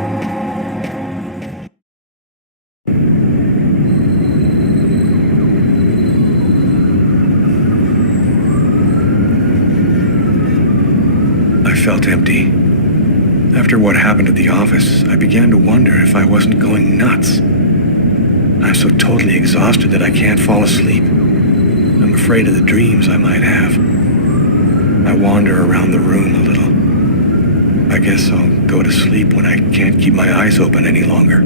I felt empty. After what happened at the office, I began to wonder if I wasn't going nuts. I'm so totally exhausted that I can't fall asleep. I'm afraid of the dreams I might have. I wander around the room a little. I guess I'll go to sleep when I can't keep my eyes open any longer.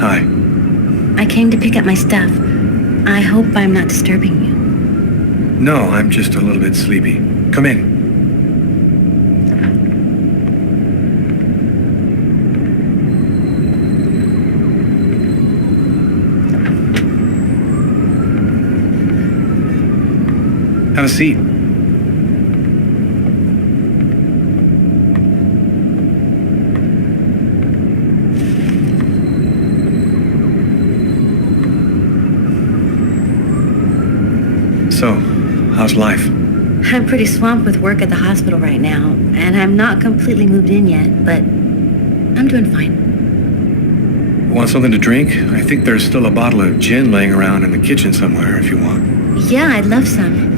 Hi. I came to pick up my stuff. I hope I'm not disturbing you. No, I'm just a little bit sleepy. Come in. Have a seat. So, how's life? I'm pretty swamped with work at the hospital right now, and I'm not completely moved in yet, but I'm doing fine. Want something to drink? I think there's still a bottle of gin laying around in the kitchen somewhere if you want. Yeah, I'd love some.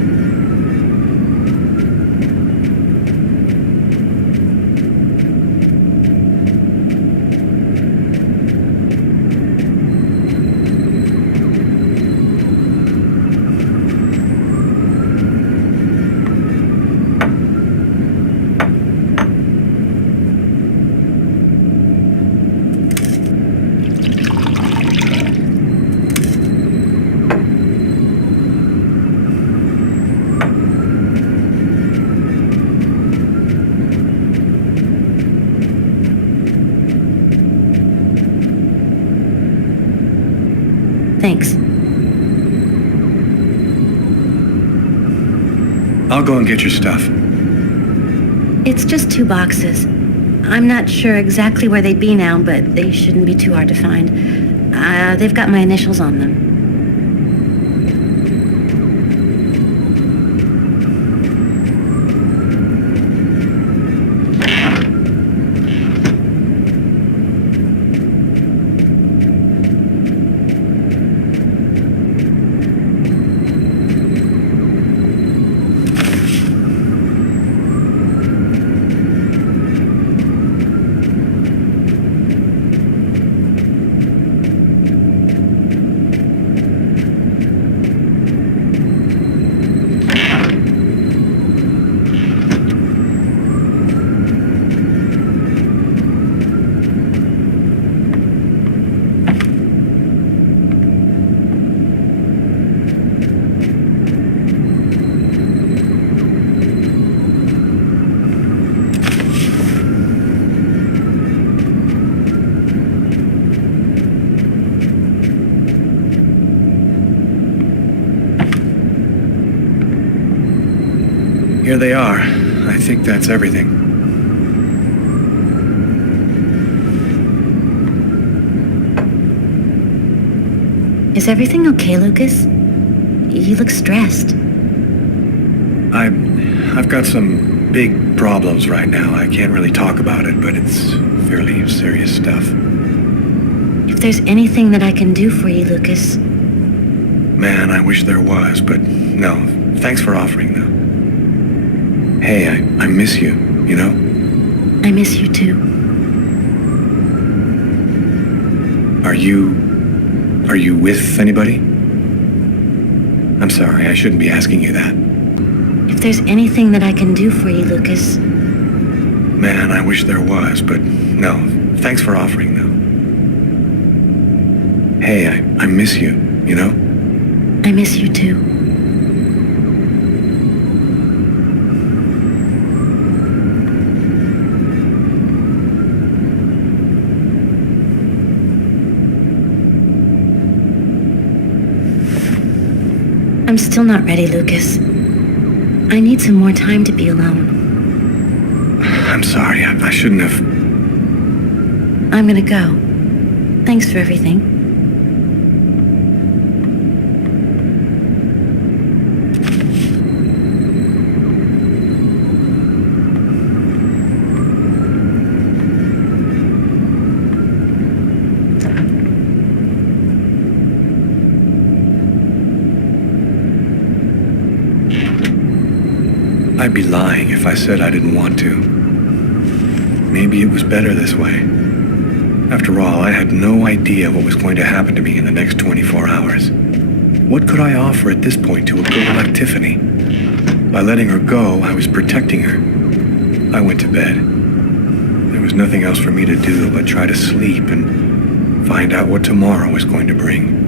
Thanks. I'll go and get your stuff. It's just 2 boxes. I'm not sure exactly where they'd be now, but they shouldn't be too hard to find. They've got my initials on them. Here they are. I think that's everything. Is everything okay, Lucas? You look stressed. I've got some big problems right now. I can't really talk about it, but it's fairly serious stuff. If there's anything that I can do for you, Lucas... Man, I wish there was, but no. Thanks for offering, though. Hey, I miss you, you know? I miss you, too. Are you with anybody? I'm sorry, I shouldn't be asking you that. If there's anything that I can do for you, Lucas... Man, I wish there was, but no. Thanks for offering, though. Hey, I miss you, you know? I miss you, too. I'm still not ready, Lucas. I need some more time to be alone. I'm sorry, I shouldn't have... I'm gonna go. Thanks for everything. I'd be lying if I said I didn't want to. Maybe it was better this way. After all, I had no idea what was going to happen to me in the next 24 hours. What could I offer at this point to a girl like Tiffany? By letting her go, I was protecting her. I went to bed. There was nothing else for me to do but try to sleep and find out what tomorrow was going to bring.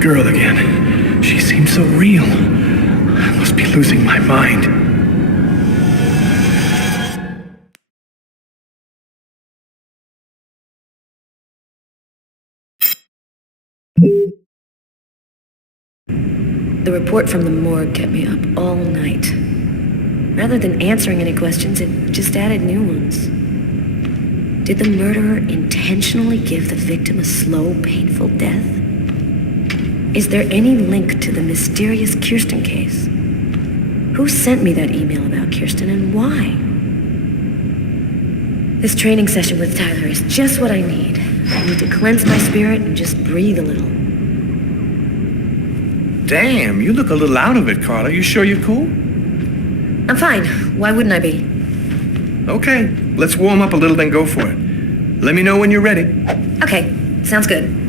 Girl again. She seems so real. I must be losing my mind. The report from the morgue kept me up all night. Rather than answering any questions, it just added new ones. Did the murderer intentionally give the victim a slow, painful death? Is there any link to the mysterious Kirsten case? Who sent me that email about Kirsten and why? This training session with Tyler is just what I need. I need to cleanse my spirit and just breathe a little. Damn, you look a little out of it, Carla. You sure you're cool? I'm fine. Why wouldn't I be? Okay, let's warm up a little, then go for it. Let me know when you're ready. Okay, sounds good.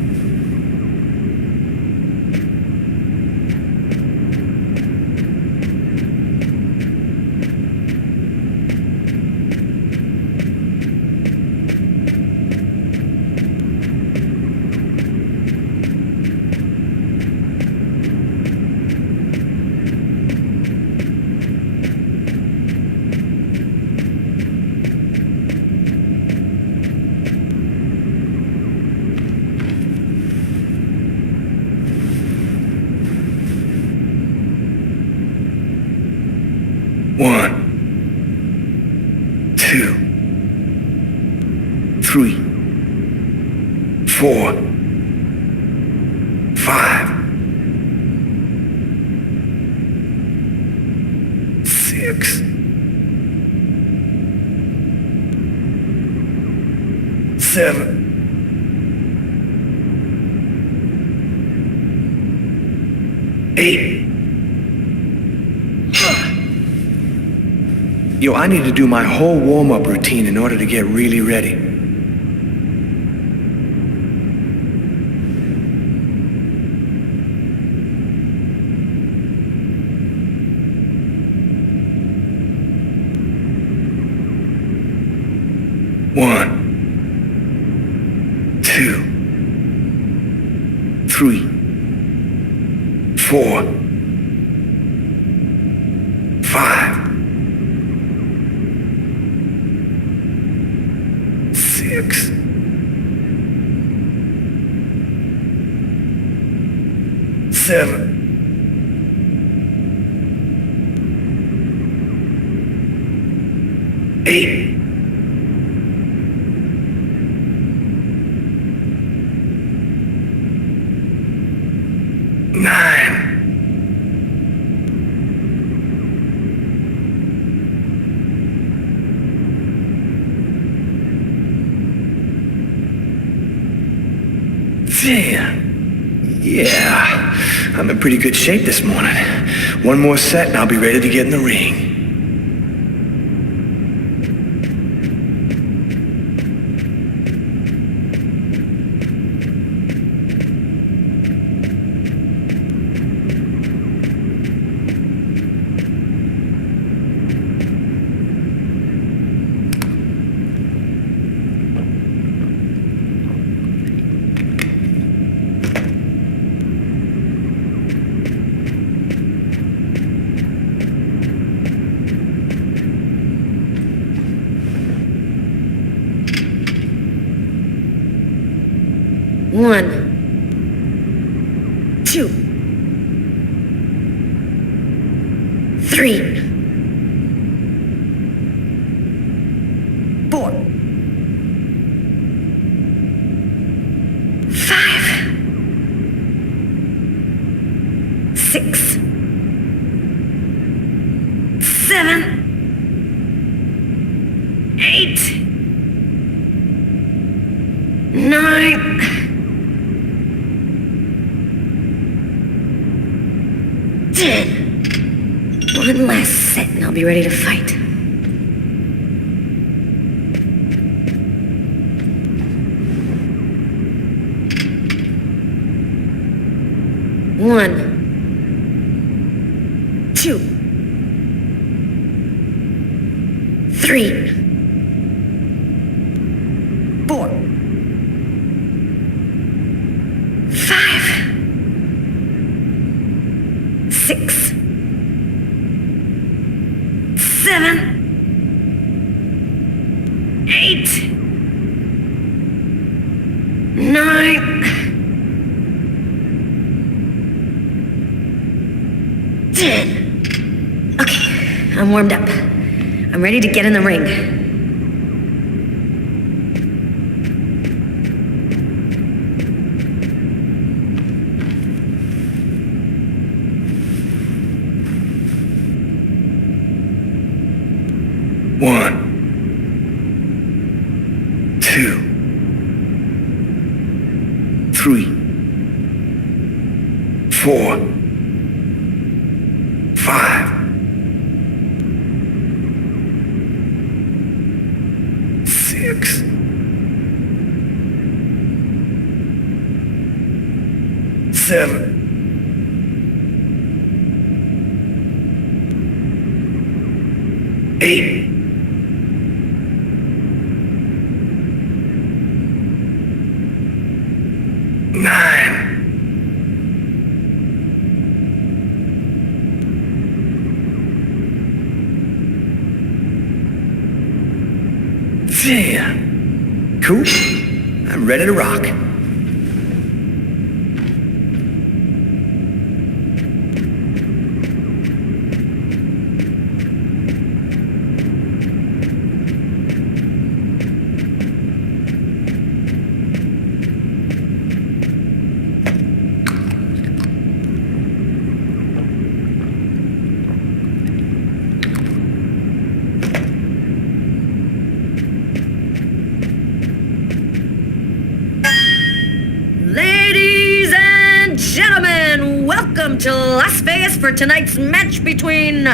2, 3, 4, 5, 6, 7, 8. Yo, I need to do my whole warm-up routine in order to get really ready. One, 2, 3, 4, 5, 6, 7, 8. 9. 10. Yeah, I'm in pretty good shape this morning. One more set and I'll be ready to get in the ring. One, 2, 3, 4, 5, 6, 7, 8, 9. 10. One last set and I'll be ready to fight. One, 2, 3, 4, 5, 6, 7, 8, 9, 10. Okay, I'm warmed up. I'm ready to get in the ring. One, 2, 3, 4, 5, 6, 7, 8. 9. 10. Cool. I'm ready to rock. Las Vegas for tonight's match between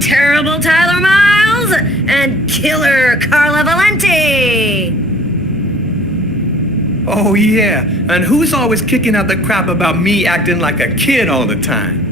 terrible Tyler Miles and killer Carla Valenti. Oh, yeah. And who's always kicking out the crap about me acting like a kid all the time?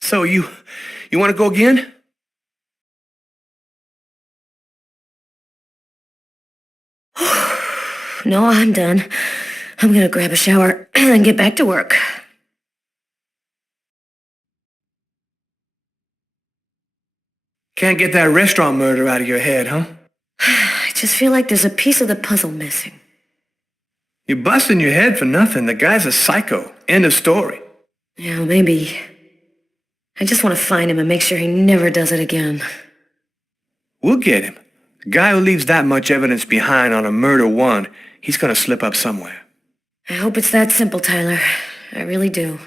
So you want to go again? No, I'm done. I'm gonna grab a shower and get back to work. Can't get that restaurant murder out of your head, huh? I just feel like there's a piece of the puzzle missing. You're busting your head for nothing. The guy's a psycho. End of story. Yeah, maybe. I just want to find him and make sure he never does it again. We'll get him. The guy who leaves that much evidence behind on a murder one, he's gonna slip up somewhere. I hope it's that simple, Tyler. I really do.